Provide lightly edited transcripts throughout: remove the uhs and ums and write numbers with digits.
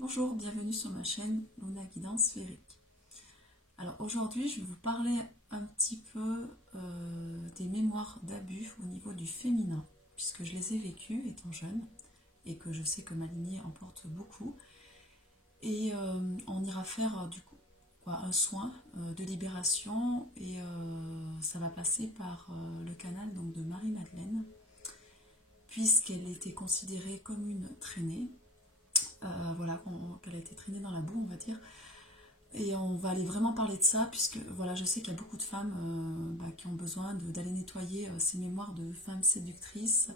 Bonjour, bienvenue sur ma chaîne Luna Guidance Sphérique. Alors aujourd'hui, je vais vous parler un petit peu des mémoires d'abus au niveau du féminin, puisque je les ai vécues étant jeune et que je sais que ma lignée en porte beaucoup. Et on ira faire du coup un soin de libération et ça va passer par le canal donc, de Marie-Madeleine, puisqu'elle était considérée comme une traînée. Voilà, qu'elle a été traînée dans la boue, on va dire. Et on va aller vraiment parler de ça, puisque voilà, je sais qu'il y a beaucoup de femmes qui ont besoin d'aller nettoyer ces mémoires de femmes séductrices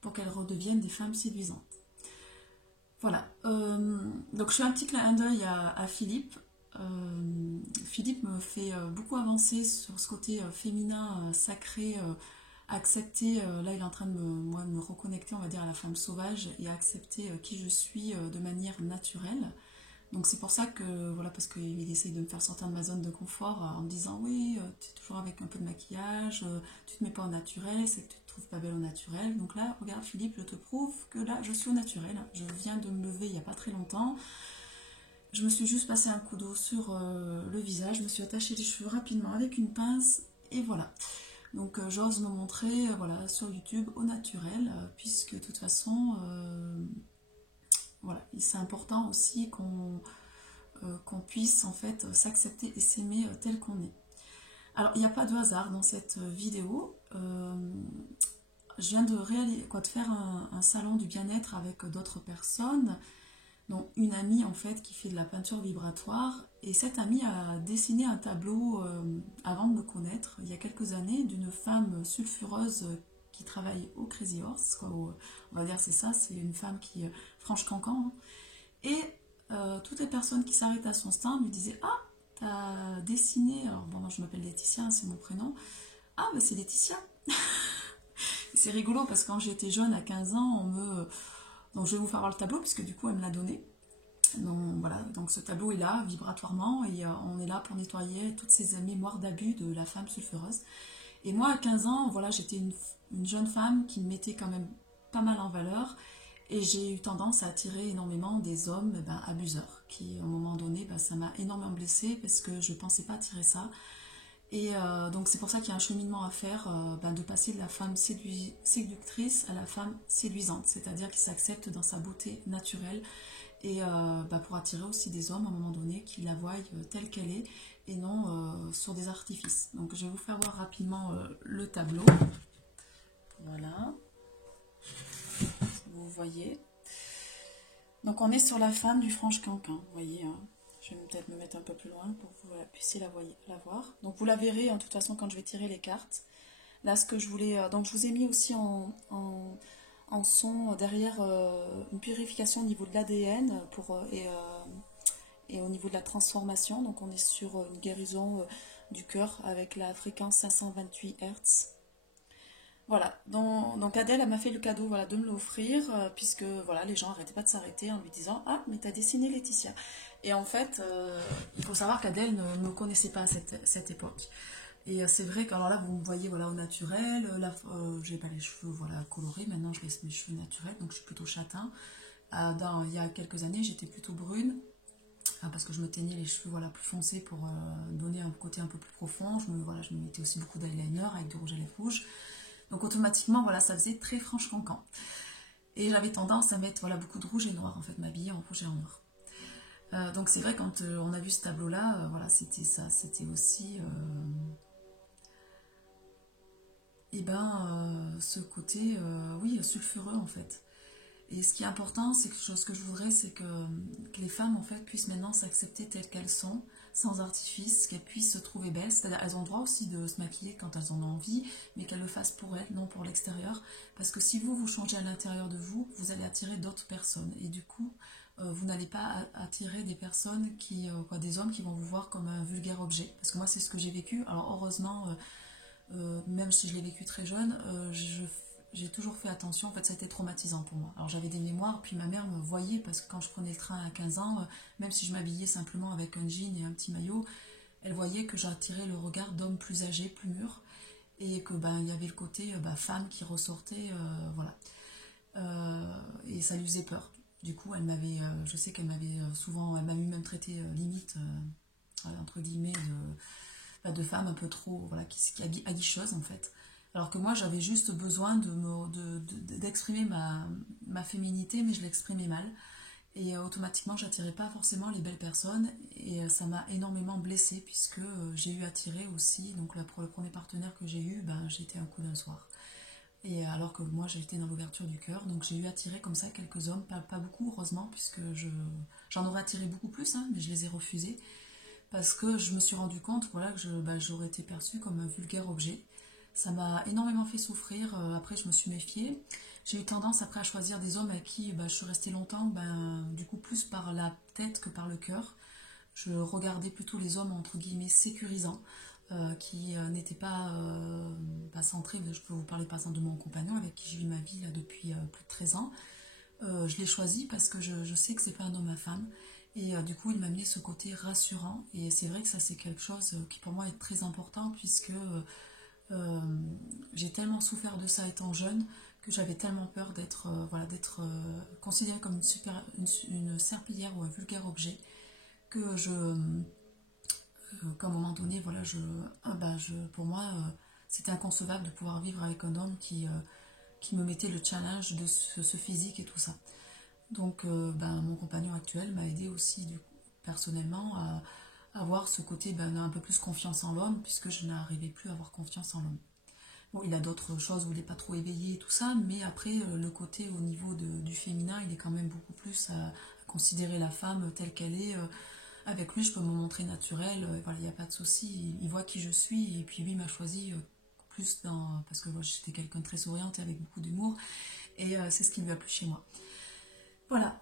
pour qu'elles redeviennent des femmes séduisantes. Voilà, donc je fais un petit clin d'œil à Philippe. Philippe me fait beaucoup avancer sur ce côté féminin, sacré, accepter, là il est en train de me reconnecter, on va dire, à la femme sauvage et accepter qui je suis de manière naturelle. Donc c'est pour ça que, voilà, parce qu'il essaye de me faire sortir de ma zone de confort en me disant oui, tu es toujours avec un peu de maquillage, tu te mets pas au naturel, c'est que tu te trouves pas belle au naturel. Donc là, regarde Philippe, je te prouve que là, je suis au naturel. Je viens de me lever il n'y a pas très longtemps. Je me suis juste passé un coup d'eau sur le visage, je me suis attaché les cheveux rapidement avec une pince et voilà. Donc j'ose me montrer voilà, sur YouTube au naturel, puisque de toute façon, voilà, c'est important aussi qu'on puisse en fait s'accepter et s'aimer tel qu'on est. Alors il n'y a pas de hasard dans cette vidéo. Je viens de faire un salon du bien-être avec d'autres personnes, dont une amie en fait qui fait de la peinture vibratoire. Et cette amie a dessiné un tableau avant de me connaître, il y a quelques années, d'une femme sulfureuse qui travaille au Crazy Horse, quoi, on va dire c'est ça, c'est une femme qui franche cancan. Hein. Et toutes les personnes qui s'arrêtent à son stand lui disaient ah, t'as dessiné, alors bon, moi je m'appelle Laetitia, c'est mon prénom. Ah, bah c'est Laetitia. C'est rigolo parce que quand j'étais jeune, à 15 ans, donc je vais vous faire voir le tableau puisque du coup elle me l'a donné. Donc voilà, donc ce tableau est là, vibratoirement, et on est là pour nettoyer toutes ces mémoires d'abus de la femme sulfureuse. Et moi, à 15 ans, voilà, j'étais une jeune femme qui me mettait quand même pas mal en valeur. Et j'ai eu tendance à attirer énormément des hommes abuseurs, qui, à un moment donné, ça m'a énormément blessée parce que je ne pensais pas attirer ça. Et donc c'est pour ça qu'il y a un cheminement à faire, de passer de la femme séductrice à la femme séduisante, c'est-à-dire qui s'accepte dans sa beauté naturelle et pour attirer aussi des hommes à un moment donné qui la voient telle qu'elle est et non sur des artifices. Donc je vais vous faire voir rapidement le tableau. Voilà, vous voyez. Donc on est sur la femme du Franche-Cancan, vous voyez. Hein. Je vais peut-être me mettre un peu plus loin pour que vous puissiez la voir. Donc vous la verrez en toute façon quand je vais tirer les cartes. Là ce que je voulais... donc je vous ai mis aussi en son derrière une purification au niveau de l'ADN et au niveau de la transformation. Donc on est sur une guérison du cœur avec la fréquence 528 Hz. Voilà, donc Adèle elle m'a fait le cadeau voilà, de me l'offrir, puisque voilà, les gens n'arrêtaient pas de s'arrêter en lui disant ah, mais t'as dessiné Laetitia. Et en fait, il faut savoir qu'Adèle ne me connaissait pas à cette époque. Et c'est vrai que alors là, vous me voyez voilà, au naturel, là, j'ai pas les cheveux voilà, colorés, maintenant je laisse mes cheveux naturels, donc je suis plutôt châtain. Il y a quelques années, j'étais plutôt brune, parce que je me teignais les cheveux voilà, plus foncés pour donner un côté un peu plus profond. Je me mettais aussi beaucoup d'eyeliner avec du rouge à lèvres rouge. Donc automatiquement, voilà, ça faisait très franche cancan. Et j'avais tendance à mettre voilà, beaucoup de rouge et noir, en fait, m'habiller en rouge et en noir. Donc c'est vrai, quand on a vu ce tableau-là, voilà, c'était ça, c'était aussi ce côté, oui, sulfureux en fait. Et ce qui est important, c'est que ce que je voudrais, c'est que les femmes en fait puissent maintenant s'accepter telles qu'elles sont, sans artifice, qu'elles puissent se trouver belles. C'est-à-dire elles ont le droit aussi de se maquiller quand elles en ont envie, mais qu'elles le fassent pour elles, non pour l'extérieur. Parce que si vous changez à l'intérieur de vous, vous allez attirer d'autres personnes. Et du coup, vous n'allez pas attirer des personnes des hommes qui vont vous voir comme un vulgaire objet. Parce que moi, c'est ce que j'ai vécu. Alors heureusement, même si je l'ai vécu très jeune, j'ai toujours fait attention, en fait ça a été traumatisant pour moi. Alors j'avais des mémoires, puis ma mère me voyait, parce que quand je prenais le train à 15 ans, même si je m'habillais simplement avec un jean et un petit maillot, elle voyait que j'attirais le regard d'hommes plus âgés, plus mûrs, et que il y avait le côté femme qui ressortait, voilà. Et ça lui faisait peur. Du coup, elle m'avait, je sais qu'elle m'avait souvent, elle m'a même traité limite, entre guillemets, de femme un peu trop, voilà, qui aguicheuse en fait. Alors que moi, j'avais juste besoin d'exprimer ma féminité, mais je l'exprimais mal. Et automatiquement, j'attirais pas forcément les belles personnes. Et ça m'a énormément blessée, puisque j'ai eu attiré aussi, donc là, pour le premier partenaire que j'ai eu, ben, j'ai été un coup d'un soir. Et alors que moi j'étais dans l'ouverture du cœur, donc j'ai eu attiré comme ça quelques hommes, pas beaucoup heureusement, puisque j'en aurais attiré beaucoup plus, hein, mais je les ai refusés parce que je me suis rendu compte, voilà, que j'aurais été perçue comme un vulgaire objet. Ça m'a énormément fait souffrir. Après, je me suis méfiée. J'ai eu tendance après à choisir des hommes avec qui je suis restée longtemps, du coup plus par la tête que par le cœur. Je regardais plutôt les hommes entre guillemets sécurisants, qui n'étaient pas centrés. Je peux vous parler par exemple de mon compagnon avec qui je vis ma vie là, depuis plus de 13 ans. Je l'ai choisi parce que je sais que c'est pas un homme à femme. Et du coup, il m'a amené ce côté rassurant. Et c'est vrai que ça, c'est quelque chose qui pour moi est très important puisque euh, j'ai tellement souffert de ça étant jeune que j'avais tellement peur d'être voilà, d'être considérée comme une serpillière ou un vulgaire objet que qu'à un moment donné, voilà, pour moi, c'était inconcevable de pouvoir vivre avec un homme qui me mettait le challenge de ce physique et tout ça. Donc, mon compagnon actuel m'a aidé aussi, personnellement, à avoir ce côté un peu plus confiance en l'homme, puisque je n'arrivais plus à avoir confiance en l'homme. Bon, il a d'autres choses où il n'est pas trop éveillé et tout ça, mais après, le côté au niveau du féminin, il est quand même beaucoup plus à considérer la femme telle qu'elle est. Avec lui, je peux me montrer naturelle, voilà, il n'y a pas de souci, il voit qui je suis, et puis lui m'a choisi parce que moi, j'étais quelqu'un de très souriante et avec beaucoup d'humour, et c'est ce qui lui a plu chez moi. Voilà,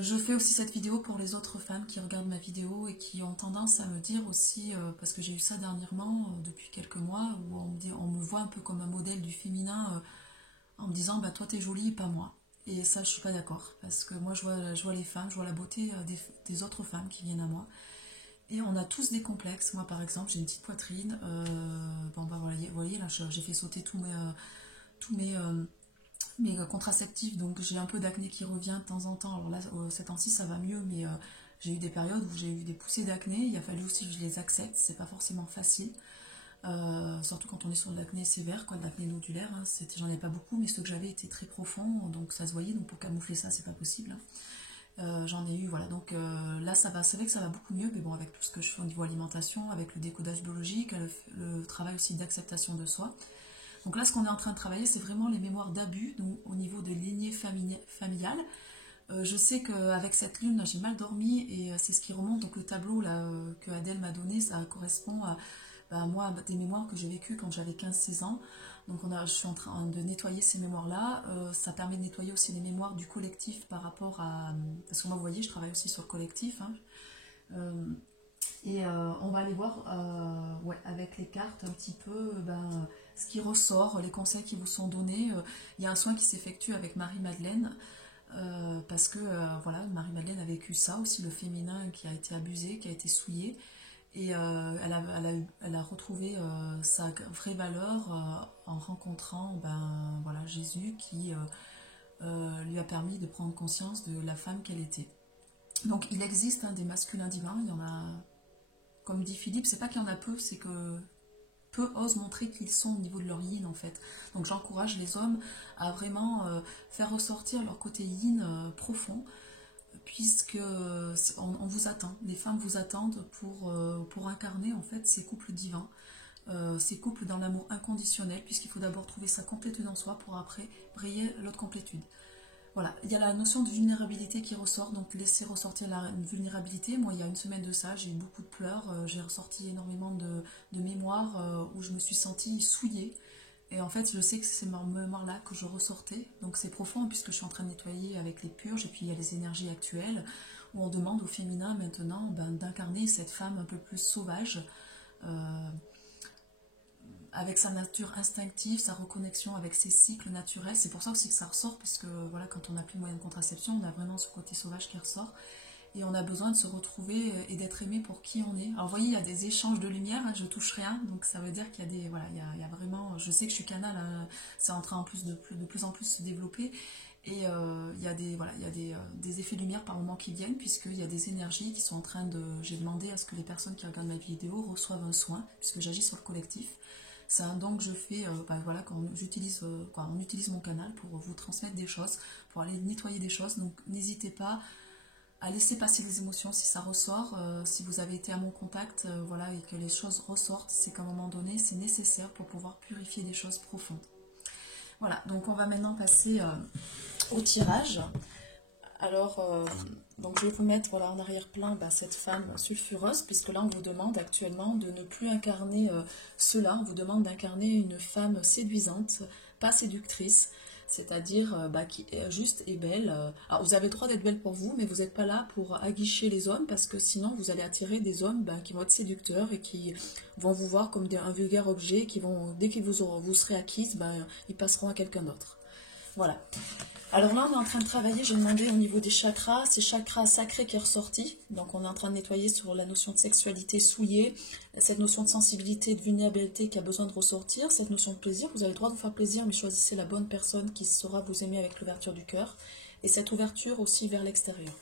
je fais aussi cette vidéo pour les autres femmes qui regardent ma vidéo et qui ont tendance à me dire aussi, parce que j'ai eu ça dernièrement, depuis quelques mois, où on me voit un peu comme un modèle du féminin, en me disant, bah toi t'es jolie, pas moi. Et ça, je suis pas d'accord, parce que moi je vois les femmes, je vois la beauté des autres femmes qui viennent à moi. Et on a tous des complexes. Moi par exemple, j'ai une petite poitrine, voilà, vous voyez là, j'ai fait sauter tous mes contraceptifs, donc j'ai un peu d'acné qui revient de temps en temps. Alors là, ces temps-ci, ça va mieux, mais j'ai eu des périodes où j'ai eu des poussées d'acné. Il a fallu aussi que je les accepte, c'est pas forcément facile. Surtout quand on est sur de l'acné sévère, quoi, de l'acné nodulaire. Hein. J'en ai pas beaucoup, mais ceux que j'avais étaient très profonds, donc ça se voyait. Donc pour camoufler ça, c'est pas possible. Hein. J'en ai eu, voilà. Donc là, ça va, c'est vrai que ça va beaucoup mieux, mais bon, avec tout ce que je fais au niveau alimentation, avec le décodage biologique, le travail aussi d'acceptation de soi. Donc là, ce qu'on est en train de travailler, c'est vraiment les mémoires d'abus, donc au niveau de lignée familiale. Je sais qu'avec cette lune, j'ai mal dormi et c'est ce qui remonte. Donc le tableau là, que Adèle m'a donné, ça correspond à moi, des mémoires que j'ai vécues quand j'avais 15-16 ans. Donc je suis en train de nettoyer ces mémoires-là. Ça permet de nettoyer aussi les mémoires du collectif par rapport à... Parce que moi, vous voyez, je travaille aussi sur le collectif. Hein. Euh, on va aller voir ouais, avec les cartes un petit peu ce qui ressort, les conseils qui vous sont donnés. Il y a un soin qui s'effectue avec Marie-Madeleine parce que voilà, Marie-Madeleine a vécu ça aussi, le féminin qui a été abusé, qui a été souillé. Et elle a retrouvé sa vraie valeur en rencontrant voilà, Jésus qui lui a permis de prendre conscience de la femme qu'elle était. Donc il existe des masculins divins, il y en a, comme dit Philippe, c'est pas qu'il y en a peu, c'est que peu osent montrer qu'ils sont au niveau de leur yin en fait. Donc j'encourage les hommes à vraiment faire ressortir leur côté yin profond, puisque on vous attend, les femmes vous attendent pour incarner en fait ces couples divins, ces couples dans l'amour inconditionnel, puisqu'il faut d'abord trouver sa complétude en soi pour après briller l'autre complétude. Voilà, il y a la notion de vulnérabilité qui ressort, donc laisser ressortir une vulnérabilité. Moi, il y a une semaine de ça, j'ai eu beaucoup de pleurs, j'ai ressorti énormément de mémoires où je me suis sentie souillée. Et en fait, je sais que c'est ces mémoires-là que je ressortais, donc c'est profond puisque je suis en train de nettoyer avec les purges, et puis il y a les énergies actuelles où on demande au féminin maintenant d'incarner cette femme un peu plus sauvage, euh, avec sa nature instinctive, sa reconnexion avec ses cycles naturels. C'est pour ça aussi que ça ressort, puisque voilà, quand on n'a plus de moyen de contraception, on a vraiment ce côté sauvage qui ressort. Et on a besoin de se retrouver et d'être aimé pour qui on est. Alors vous voyez, il y a des échanges de lumière, hein, je touche rien, donc ça veut dire qu'il y a voilà, il y a vraiment, je sais que je suis canal, hein, c'est en train en plus de plus en plus se développer. Et il y a des, voilà, il y a des effets de lumière par moment qui viennent, puisqu'il y a des énergies qui sont en train de... J'ai demandé à ce que les personnes qui regardent ma vidéo reçoivent un soin, puisque j'agis sur le collectif. C'est un don que je fais voilà, quand on utilise mon canal pour vous transmettre des choses, pour aller nettoyer des choses. Donc n'hésitez pas à laisser passer les émotions si ça ressort. Si vous avez été à mon contact voilà, et que les choses ressortent, c'est qu'à un moment donné, c'est nécessaire pour pouvoir purifier des choses profondes. Voilà, donc on va maintenant passer au tirage. Alors, donc je vais vous mettre voilà, en arrière-plan cette femme sulfureuse, puisque là on vous demande actuellement de ne plus incarner cela, on vous demande d'incarner une femme séduisante, pas séductrice, c'est-à-dire qui est juste et belle. Alors vous avez le droit d'être belle pour vous, mais vous n'êtes pas là pour aguicher les hommes, parce que sinon vous allez attirer des hommes qui vont être séducteurs et qui vont vous voir comme un vulgaire objet, qui vont, dès que vous serez acquise, ils passeront à quelqu'un d'autre. Voilà. Alors là, on est en train de travailler, j'ai demandé au niveau des chakras, c'est chakra sacré qui est ressorti. Donc on est en train de nettoyer sur la notion de sexualité souillée, cette notion de sensibilité, de vulnérabilité qui a besoin de ressortir, cette notion de plaisir. Vous avez le droit de vous faire plaisir, mais choisissez la bonne personne qui saura vous aimer avec l'ouverture du cœur. Et cette ouverture aussi vers l'extérieur.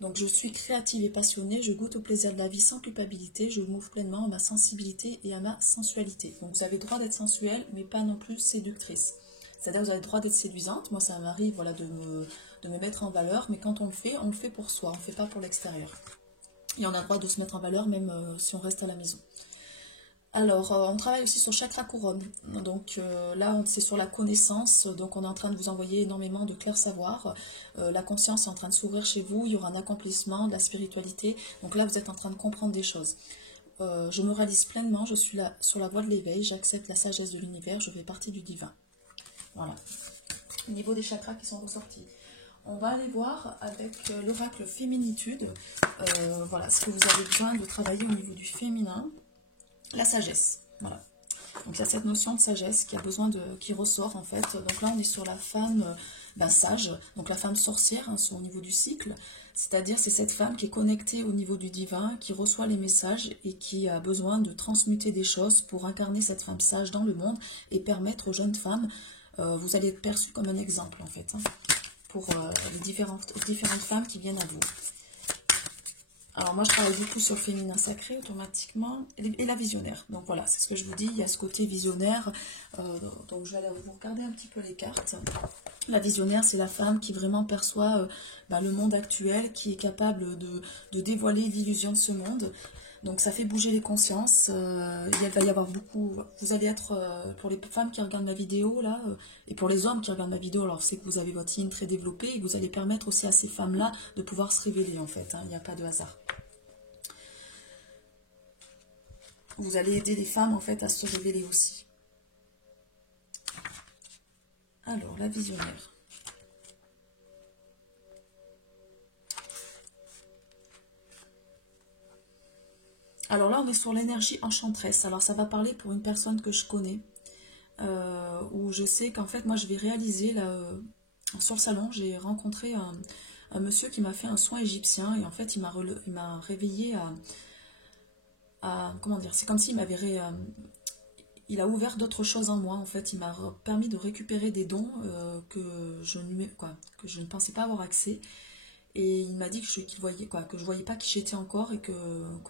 Donc je suis créative et passionnée, je goûte au plaisir de la vie sans culpabilité, je m'ouvre pleinement à ma sensibilité et à ma sensualité. Donc vous avez le droit d'être sensuelle, mais pas non plus séductrice. C'est-à-dire que vous avez le droit d'être séduisante. Moi, ça m'arrive voilà, de me mettre en valeur, mais quand on le fait pour soi, on ne le fait pas pour l'extérieur. Et on a le droit de se mettre en valeur même si on reste à la maison. Alors, on travaille aussi sur chakra couronne. Donc là, c'est sur la connaissance. Donc, on est en train de vous envoyer énormément de clair savoir. La conscience est en train de s'ouvrir chez vous. Il y aura un accomplissement, de la spiritualité. Donc là, vous êtes en train de comprendre des choses. Je me réalise pleinement. Je suis là sur la voie de l'éveil. J'accepte la sagesse de l'univers. Je fais partie du divin. Voilà. Au niveau des chakras qui sont ressortis. On va aller voir avec l'oracle féminitude. Voilà, ce que vous avez besoin de travailler au niveau du féminin. La sagesse. Voilà. Donc il y a cette notion de sagesse qui a besoin qui ressort en fait. Donc là on est sur la femme sage, donc la femme sorcière, hein, au niveau du cycle. C'est-à-dire c'est cette femme qui est connectée au niveau du divin, qui reçoit les messages et qui a besoin de transmuter des choses pour incarner cette femme sage dans le monde et permettre aux jeunes femmes, vous allez être perçue comme un exemple en fait, hein, pour les différentes femmes qui viennent à vous. Alors moi je travaille beaucoup sur le féminin sacré automatiquement et la visionnaire. Donc voilà, c'est ce que je vous dis, il y a ce côté visionnaire. Donc je vais aller vous regarder un petit peu les cartes. La visionnaire, c'est la femme qui vraiment perçoit le monde actuel, qui est capable de dévoiler l'illusion de ce monde. Donc ça fait bouger les consciences. Il va y avoir beaucoup... Vous allez être, pour les femmes qui regardent ma vidéo, là, et pour les hommes qui regardent ma vidéo, alors c'est que vous avez votre yin très développé, et vous allez permettre aussi à ces femmes-là de pouvoir se révéler, en fait. Hein, il n'y a pas de hasard. Vous allez aider les femmes, en fait, à se révéler aussi. Alors, la visionnaire. Alors là, on est sur l'énergie enchanteresse. Alors, ça va parler pour une personne que je connais, où je sais qu'en fait, moi, je vais réaliser, là, sur le salon, j'ai rencontré un monsieur qui m'a fait un soin égyptien, et en fait, il m'a réveillé comment dire, c'est comme s'il m'avait il a ouvert d'autres choses en moi, en fait, il m'a permis de récupérer des dons que je ne pensais pas avoir accès. Et il m'a dit que je voyais pas qui j'étais encore et que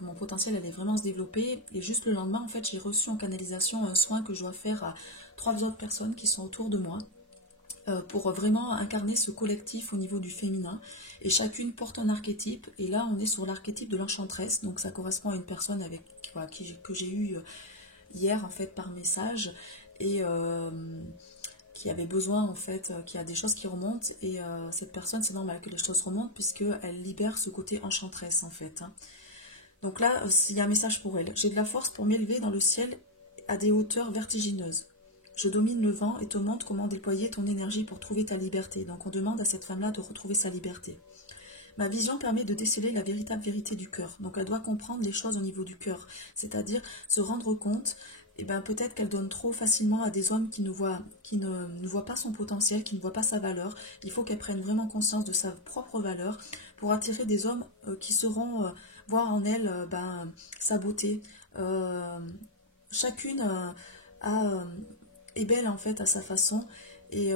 mon potentiel allait vraiment se développer. Et juste le lendemain, en fait, j'ai reçu en canalisation un soin que je dois faire à 3 autres personnes qui sont autour de moi pour vraiment incarner ce collectif au niveau du féminin. Et chacune porte un archétype. Et là, on est sur l'archétype de l'enchanteresse. Donc ça correspond à une personne que j'ai eue hier, en fait, par message. Et... qui avait besoin, en fait, qui a des choses qui remontent, et cette personne, c'est normal que les choses remontent, puisqu'elle libère ce côté enchanteresse, en fait. Hein. Donc là, il y a un message pour elle. J'ai de la force pour m'élever dans le ciel à des hauteurs vertigineuses. Je domine le vent et te montre comment déployer ton énergie pour trouver ta liberté. Donc on demande à cette femme-là de retrouver sa liberté. Ma vision permet de déceler la véritable vérité du cœur. Donc elle doit comprendre les choses au niveau du cœur, c'est-à-dire se rendre compte... Et peut-être qu'elle donne trop facilement à des hommes qui ne voient pas son potentiel, qui ne voient pas sa valeur. Il faut qu'elle prenne vraiment conscience de sa propre valeur pour attirer des hommes qui sauront voir en elle sa beauté. Chacune est belle en fait à sa façon, Et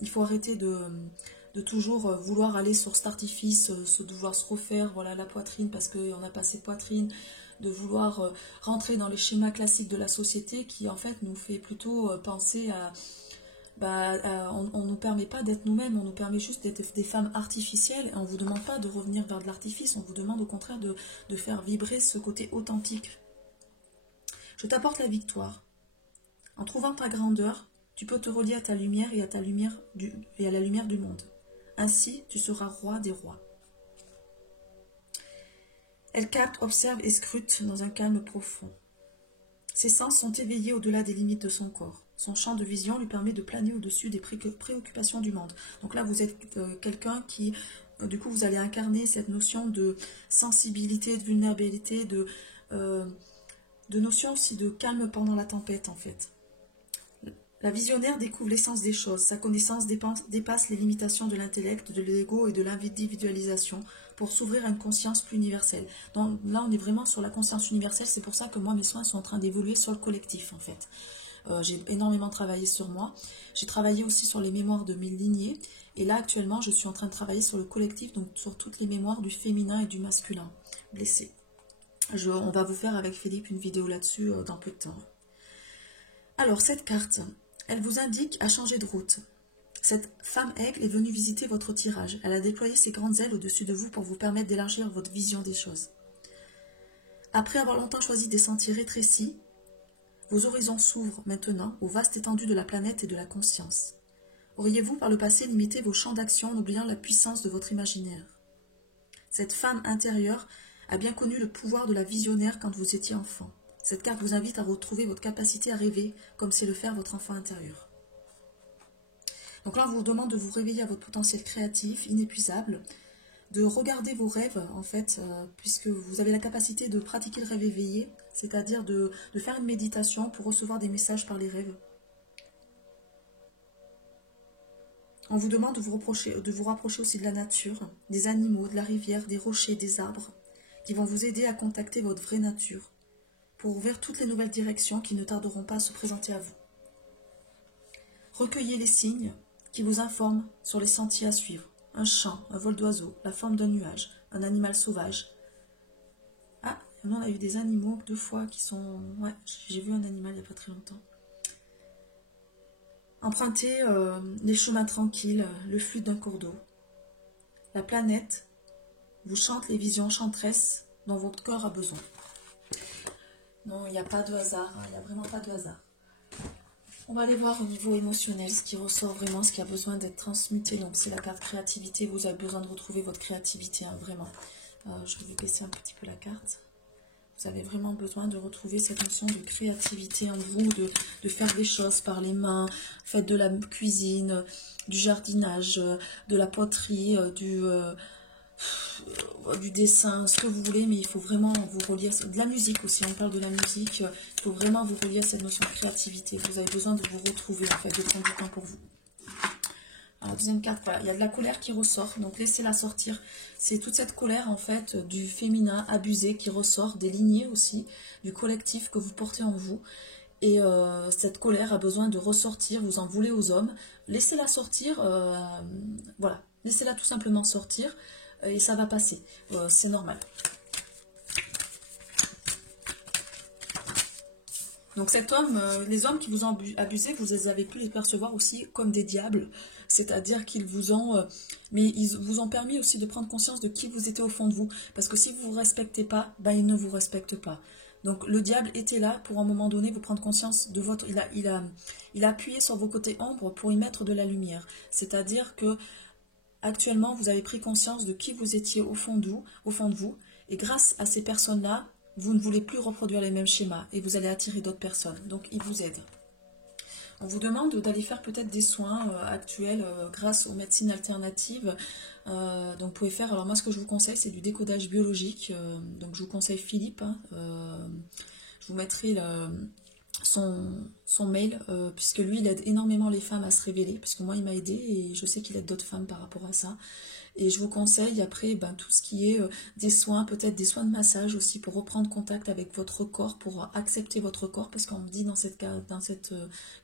il faut arrêter de toujours vouloir aller sur cet artifice, devoir se refaire voilà, la poitrine parce qu'on n'a pas assez de poitrine, de vouloir rentrer dans les schémas classiques de la société qui en fait nous fait plutôt penser à... on ne nous permet pas d'être nous-mêmes, on nous permet juste d'être des femmes artificielles et on ne vous demande pas de revenir vers de l'artifice, on vous demande au contraire de faire vibrer ce côté authentique. Je t'apporte la victoire. En trouvant ta grandeur, tu peux te relier à ta lumière et à la lumière du monde. Ainsi, tu seras roi des rois. Elle capte, observe et scrute dans un calme profond. Ses sens sont éveillés au-delà des limites de son corps. Son champ de vision lui permet de planer au-dessus des préoccupations du monde. Donc là, vous êtes quelqu'un qui, du coup, vous allez incarner cette notion de sensibilité, de vulnérabilité, de notion aussi de calme pendant la tempête, en fait. La visionnaire découvre l'essence des choses. Sa connaissance dépasse les limitations de l'intellect, de l'ego et de l'individualisation pour s'ouvrir à une conscience plus universelle. Donc là, on est vraiment sur la conscience universelle. C'est pour ça que moi, mes soins sont en train d'évoluer sur le collectif, en fait. J'ai énormément travaillé sur moi. J'ai travaillé aussi sur les mémoires de mes lignées. Et là, actuellement, je suis en train de travailler sur le collectif, donc sur toutes les mémoires du féminin et du masculin blessé. On va vous faire avec Philippe une vidéo là-dessus dans peu de temps. Alors, cette carte, elle vous indique à changer de route. Cette femme aigle est venue visiter votre tirage. Elle a déployé ses grandes ailes au-dessus de vous pour vous permettre d'élargir votre vision des choses. Après avoir longtemps choisi des sentiers rétrécis, vos horizons s'ouvrent maintenant aux vastes étendues de la planète et de la conscience. Auriez-vous par le passé limité vos champs d'action en oubliant la puissance de votre imaginaire? Cette femme intérieure a bien connu le pouvoir de la visionnaire quand vous étiez enfant. Cette carte vous invite à retrouver votre capacité à rêver comme sait le faire votre enfant intérieur. Donc là, on vous demande de vous réveiller à votre potentiel créatif, inépuisable, de regarder vos rêves, en fait, puisque vous avez la capacité de pratiquer le rêve éveillé, c'est-à-dire de faire une méditation pour recevoir des messages par les rêves. On vous demande de vous rapprocher aussi de la nature, des animaux, de la rivière, des rochers, des arbres, qui vont vous aider à contacter votre vraie nature, pour ouvrir toutes les nouvelles directions qui ne tarderont pas à se présenter à vous. Recueillez les signes qui vous informent sur les sentiers à suivre. Un chant, un vol d'oiseau, la forme d'un nuage, un animal sauvage. Ah, on a eu des animaux 2 fois qui sont... Ouais, j'ai vu un animal il n'y a pas très longtemps. Empruntez les chemins tranquilles, le flux d'un cours d'eau. La planète vous chante les visions enchanteresses dont votre corps a besoin. Non, il n'y a pas de hasard, il n'y a vraiment pas de hasard. On va aller voir au niveau émotionnel ce qui ressort vraiment, ce qui a besoin d'être transmuté. Donc c'est la carte créativité, vous avez besoin de retrouver votre créativité, hein, vraiment. Je vais baisser un petit peu la carte. Vous avez vraiment besoin de retrouver cette notion de créativité en vous, de faire des choses par les mains, faites de la cuisine, du jardinage, de la poterie, du dessin, ce que vous voulez, mais il faut vraiment vous relier, de la musique aussi, on parle de la musique, il faut vraiment vous relier à cette notion de créativité, vous avez besoin de vous retrouver, en fait, de prendre du temps pour vous. Alors, deuxième carte, voilà, il y a de la colère qui ressort, donc laissez-la sortir, c'est toute cette colère, en fait, du féminin abusé qui ressort, des lignées aussi, du collectif que vous portez en vous, et cette colère a besoin de ressortir, vous en voulez aux hommes, laissez-la sortir, voilà, laissez-la tout simplement sortir, et ça va passer, c'est normal. Donc cet homme, les hommes qui vous ont abusé, vous avez pu les percevoir aussi comme des diables, c'est-à-dire qu'ils vous ont, mais ils vous ont permis aussi de prendre conscience de qui vous étiez au fond de vous, parce que si vous ne vous respectez pas, ben ils ne vous respectent pas. Donc le diable était là pour à un moment donné vous prendre conscience de votre, il a appuyé sur vos côtés ombres pour y mettre de la lumière, c'est-à-dire que actuellement, vous avez pris conscience de qui vous étiez au fond de vous, et grâce à ces personnes-là, vous ne voulez plus reproduire les mêmes schémas, et vous allez attirer d'autres personnes. Donc, ils vous aident. On vous demande d'aller faire peut-être des soins actuels grâce aux médecines alternatives. Donc, vous pouvez faire, alors moi, ce que je vous conseille, c'est du décodage biologique. Donc, je vous conseille Philippe. Je vous mettrai son mail, puisque lui, il aide énormément les femmes à se révéler, puisque moi, il m'a aidé et je sais qu'il aide d'autres femmes par rapport à ça. Et je vous conseille après tout ce qui est des soins, peut-être des soins de massage aussi pour reprendre contact avec votre corps, pour accepter votre corps, parce qu'on me dit dans cette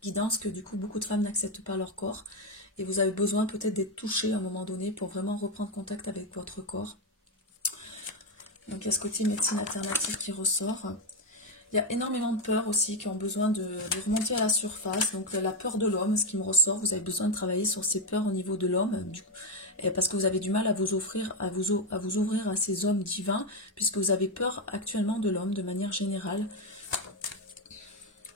guidance que du coup, beaucoup de femmes n'acceptent pas leur corps. Et vous avez besoin peut-être d'être touché à un moment donné pour vraiment reprendre contact avec votre corps. Donc il y a ce côté médecine alternative qui ressort. Il y a énormément de peurs aussi qui ont besoin de remonter à la surface. Donc la peur de l'homme, ce qui me ressort, vous avez besoin de travailler sur ces peurs au niveau de l'homme, parce que vous avez du mal à vous ouvrir à ces hommes divins, puisque vous avez peur actuellement de l'homme de manière générale.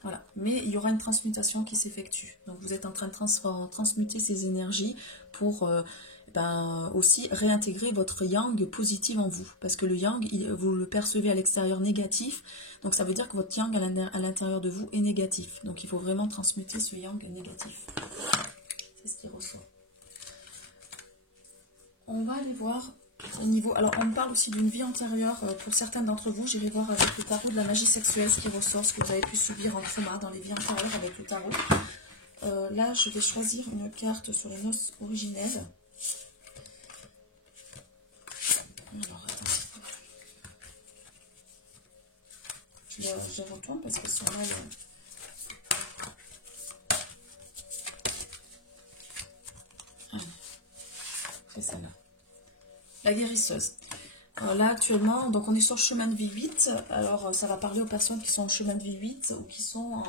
Voilà. Mais il y aura une transmutation qui s'effectue. Donc vous êtes en train de transmuter ces énergies pour aussi réintégrer votre yang positif en vous. Parce que le yang, vous le percevez à l'extérieur négatif. Donc ça veut dire que votre yang à l'intérieur de vous est négatif. Donc il faut vraiment transmuter ce yang négatif. C'est ce qui ressort. On va aller voir au niveau... Alors on me parle aussi d'une vie antérieure. Pour certains d'entre vous, j'irai voir avec le tarot de la magie sexuelle ce qui ressort, ce que vous avez pu subir en trauma dans les vies antérieures avec le tarot. Là, je vais choisir une carte sur les noces originelles. Alors, attends. Je les retourne parce qu'elles sont là. C'est celle-là. La guérisseuse. Alors là, actuellement, donc on est sur chemin de vie 8. Alors, ça va parler aux personnes qui sont en chemin de vie 8 ou qui sont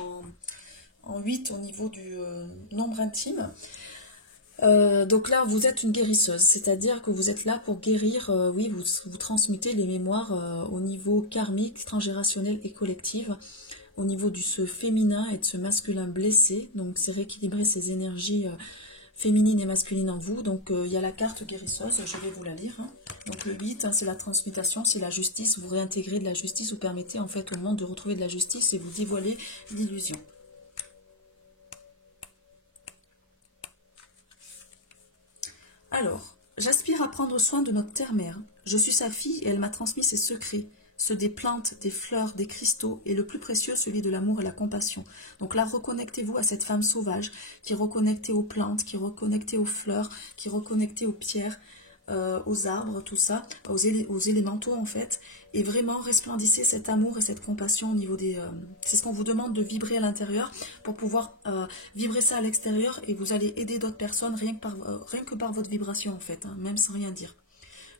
en 8 au niveau du nombre intime. Donc là, vous êtes une guérisseuse, c'est-à-dire que vous êtes là pour guérir, oui, vous transmutez les mémoires au niveau karmique, transgénérationnel et collectif, au niveau du ce féminin et de ce masculin blessé. Donc c'est rééquilibrer ces énergies féminines et masculines en vous. Donc il y a la carte guérisseuse, je vais vous la lire. Donc le 8, c'est la transmutation, c'est la justice, vous réintégrez de la justice, vous permettez en fait au monde de retrouver de la justice et vous dévoilez l'illusion. Alors, j'aspire à prendre soin de notre terre-mère. Je suis sa fille et elle m'a transmis ses secrets, ceux des plantes, des fleurs, des cristaux, et le plus précieux, celui de l'amour et la compassion. Donc là, reconnectez-vous à cette femme sauvage, qui est reconnectée aux plantes, qui est reconnectée aux fleurs, qui est reconnectée aux pierres, aux arbres, tout ça, aux élémentaux en fait, et vraiment resplendissez cet amour et cette compassion au niveau des... c'est ce qu'on vous demande de vibrer à l'intérieur pour pouvoir vibrer ça à l'extérieur, et vous allez aider d'autres personnes rien que par votre vibration en fait, même sans rien dire.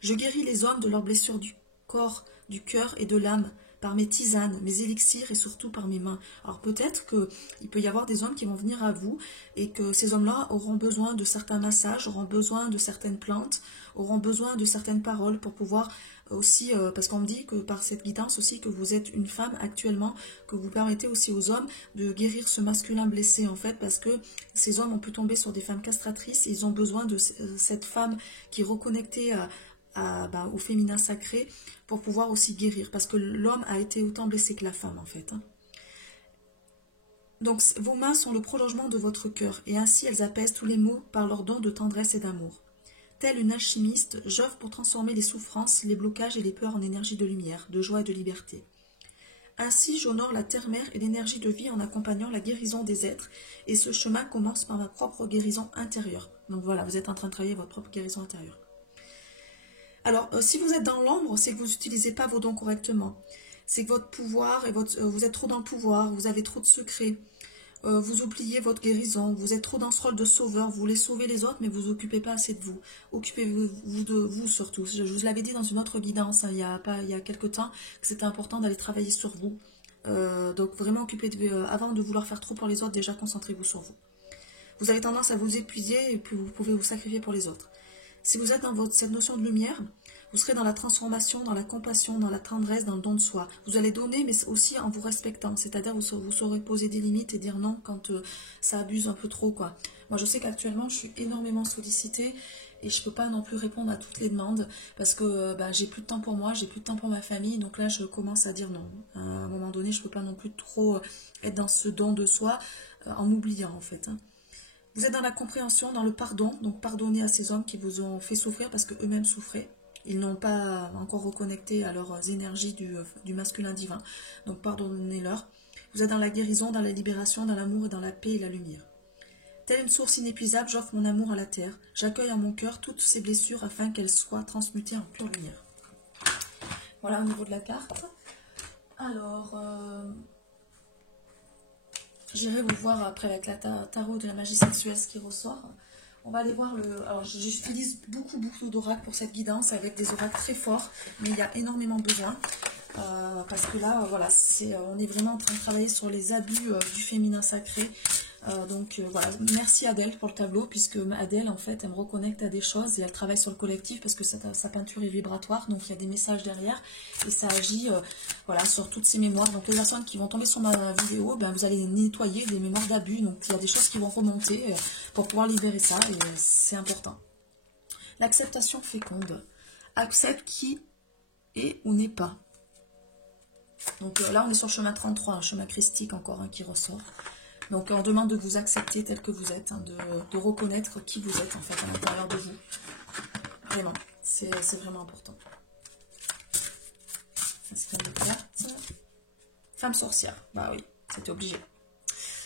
Je guéris les hommes de leurs blessures du corps, du cœur et de l'âme, par mes tisanes, mes élixirs et surtout par mes mains. Alors peut-être qu'il peut y avoir des hommes qui vont venir à vous et que ces hommes-là auront besoin de certains massages, auront besoin de certaines plantes, auront besoin de certaines paroles pour pouvoir aussi, parce qu'on me dit que par cette guidance aussi que vous êtes une femme actuellement, que vous permettez aussi aux hommes de guérir ce masculin blessé en fait, parce que ces hommes ont pu tomber sur des femmes castratrices et ils ont besoin de cette femme qui est reconnectée au féminin sacré pour pouvoir aussi guérir, parce que l'homme a été autant blessé que la femme en fait. Donc vos mains sont le prolongement de votre cœur, et ainsi elles apaisent tous les maux par leur don de tendresse et d'amour. Telle une alchimiste, j'œuvre pour transformer les souffrances, les blocages et les peurs en énergie de lumière, de joie et de liberté. Ainsi, j'honore la terre-mère et l'énergie de vie en accompagnant la guérison des êtres, et ce chemin commence par ma propre guérison intérieure. Donc voilà, vous êtes en train de travailler votre propre guérison intérieure. Alors, si vous êtes dans l'ombre, c'est que vous n'utilisez pas vos dons correctement. C'est que votre pouvoir, vous êtes trop dans le pouvoir, vous avez trop de secrets. Vous oubliez votre guérison, vous êtes trop dans ce rôle de sauveur, vous voulez sauver les autres, mais vous vous occupez pas assez de vous. Occupez-vous de vous surtout. Je vous l'avais dit dans une autre guidance, il y a quelques temps, que c'était important d'aller travailler sur vous. Donc vraiment, avant de vouloir faire trop pour les autres, déjà concentrez-vous sur vous. Vous avez tendance à vous épuiser et puis vous pouvez vous sacrifier pour les autres. Si vous êtes dans cette notion de lumière, vous serez dans la transformation, dans la compassion, dans la tendresse, dans le don de soi. Vous allez donner, mais aussi en vous respectant. C'est-à-dire vous saurez poser des limites et dire non quand ça abuse un peu trop, quoi. Moi, je sais qu'actuellement, je suis énormément sollicitée et je ne peux pas non plus répondre à toutes les demandes parce que j'ai plus de temps pour moi, j'ai plus de temps pour ma famille. Donc là, je commence à dire non. À un moment donné, je ne peux pas non plus trop être dans ce don de soi en m'oubliant, en fait. Vous êtes dans la compréhension, dans le pardon, donc pardonnez à ces hommes qui vous ont fait souffrir parce qu'eux-mêmes souffraient. Ils n'ont pas encore reconnecté à leurs énergies du masculin divin, donc pardonnez-leur. Vous êtes dans la guérison, dans la libération, dans l'amour et dans la paix et la lumière. Telle une source inépuisable, j'offre mon amour à la terre. J'accueille en mon cœur toutes ces blessures afin qu'elles soient transmutées en pure lumière. Voilà au niveau de la carte. Alors, j'irai vous voir après avec la tarot de la magie sexuelle ce qui ressort. On va aller voir le... Alors, j'utilise beaucoup d'oracles pour cette guidance, avec des oracles très forts, mais il y a énormément besoin. Parce que là, voilà, on est vraiment en train de travailler sur les abus du féminin sacré. Donc voilà, merci Adèle pour le tableau, puisque Adèle en fait elle me reconnecte à des choses et elle travaille sur le collectif parce que sa peinture est vibratoire, donc il y a des messages derrière et ça agit voilà, sur toutes ces mémoires. Donc les personnes qui vont tomber sur ma vidéo, ben, vous allez nettoyer des mémoires d'abus, donc il y a des choses qui vont remonter pour pouvoir libérer ça et c'est important. L'acceptation féconde, accepte qui est ou n'est pas. Donc là on est sur le chemin 33, un chemin christique encore qui ressort. Donc on demande de vous accepter tel que vous êtes, hein, de reconnaître qui vous êtes en fait à l'intérieur de vous. Vraiment, c'est vraiment important. C'est une carte. Femme sorcière, bah oui, c'était obligé.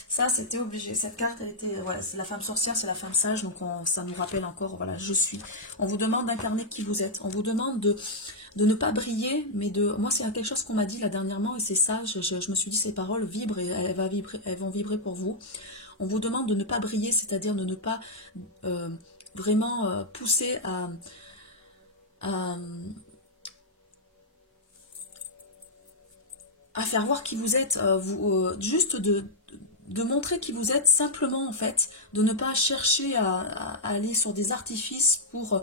Ça c'était obligé, cette carte elle était, voilà, c'est la femme sorcière, c'est la femme sage, donc ça nous rappelle encore, voilà, je suis. On vous demande d'incarner qui vous êtes, on vous demande de ne pas briller, mais de... Moi, c'est quelque chose qu'on m'a dit là dernièrement, et c'est ça, je me suis dit, ces paroles vibrent, et elles vont vibrer pour vous. On vous demande de ne pas briller, c'est-à-dire de ne pas vraiment pousser à faire voir qui vous êtes, juste de montrer qui vous êtes simplement, en fait, de ne pas chercher à aller sur des artifices pour...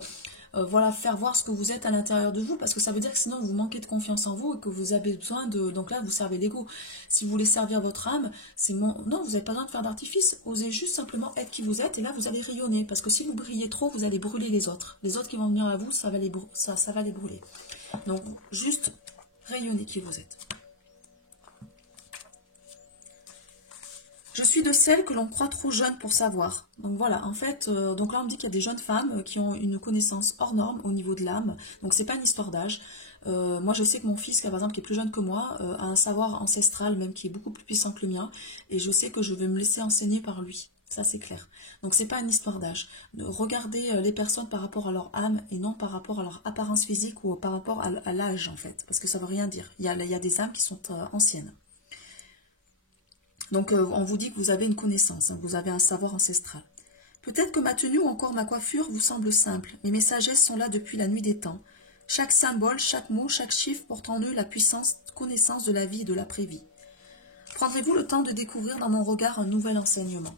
voilà, faire voir ce que vous êtes à l'intérieur de vous, parce que ça veut dire que sinon vous manquez de confiance en vous et que vous avez besoin de... Donc là, vous servez l'ego. Si vous voulez servir votre âme, non, vous n'avez pas besoin de faire d'artifice. Osez juste simplement être qui vous êtes et là, vous allez rayonner. Parce que si vous brillez trop, vous allez brûler les autres. Les autres qui vont venir à vous, ça va les brûler. Donc, juste rayonnez qui vous êtes. Je suis de celles que l'on croit trop jeunes pour savoir. Donc voilà, en fait, donc là on me dit qu'il y a des jeunes femmes qui ont une connaissance hors norme au niveau de l'âme. Donc c'est pas une histoire d'âge. Moi je sais que mon fils, par exemple, qui est plus jeune que moi, a un savoir ancestral même qui est beaucoup plus puissant que le mien. Et je sais que je vais me laisser enseigner par lui. Ça c'est clair. Donc c'est pas une histoire d'âge. Regardez les personnes par rapport à leur âme et non par rapport à leur apparence physique ou par rapport à l'âge en fait. Parce que ça veut rien dire. Il y a des âmes qui sont anciennes. Donc, on vous dit que vous avez une connaissance, hein, vous avez un savoir ancestral. Peut-être que ma tenue ou encore ma coiffure vous semble simple, mais mes sagesses sont là depuis la nuit des temps. Chaque symbole, chaque mot, chaque chiffre porte en eux la puissance, connaissance de la vie et de l'après-vie. Prendrez-vous le temps de découvrir dans mon regard un nouvel enseignement?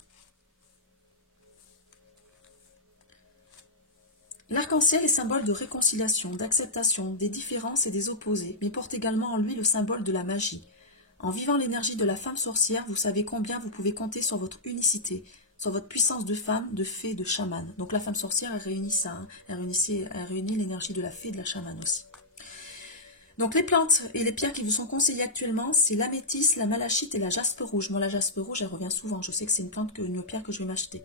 L'arc-en-ciel est symbole de réconciliation, d'acceptation, des différences et des opposés, mais porte également en lui le symbole de la magie. En vivant l'énergie de la femme sorcière, vous savez combien vous pouvez compter sur votre unicité, sur votre puissance de femme, de fée, de chamane. Donc la femme sorcière, elle réunit ça, hein. Elle réunit l'énergie de la fée et de la chamane aussi. Donc les plantes et les pierres qui vous sont conseillées actuellement, c'est l'améthyste, la malachite et la jaspe rouge. Moi la jaspe rouge, elle revient souvent, je sais que c'est une pierre que je vais m'acheter.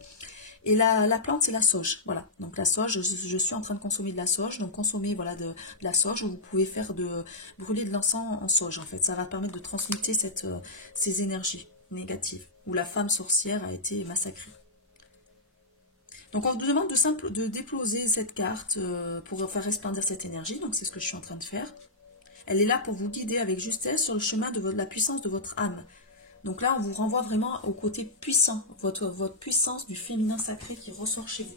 Et la plante, c'est la sauge. Voilà. Donc la sauge, je suis en train de consommer de la sauge. Donc consommez voilà, de la sauge. Vous pouvez brûler de l'encens en sauge. En fait, ça va permettre de transmuter ces énergies négatives où la femme sorcière a été massacrée. Donc on vous demande de déposer cette carte pour faire resplendir cette énergie. Donc c'est ce que je suis en train de faire. Elle est là pour vous guider avec justesse sur le chemin de la puissance de votre âme. Donc là, on vous renvoie vraiment au côté puissant, votre puissance du féminin sacré qui ressort chez vous.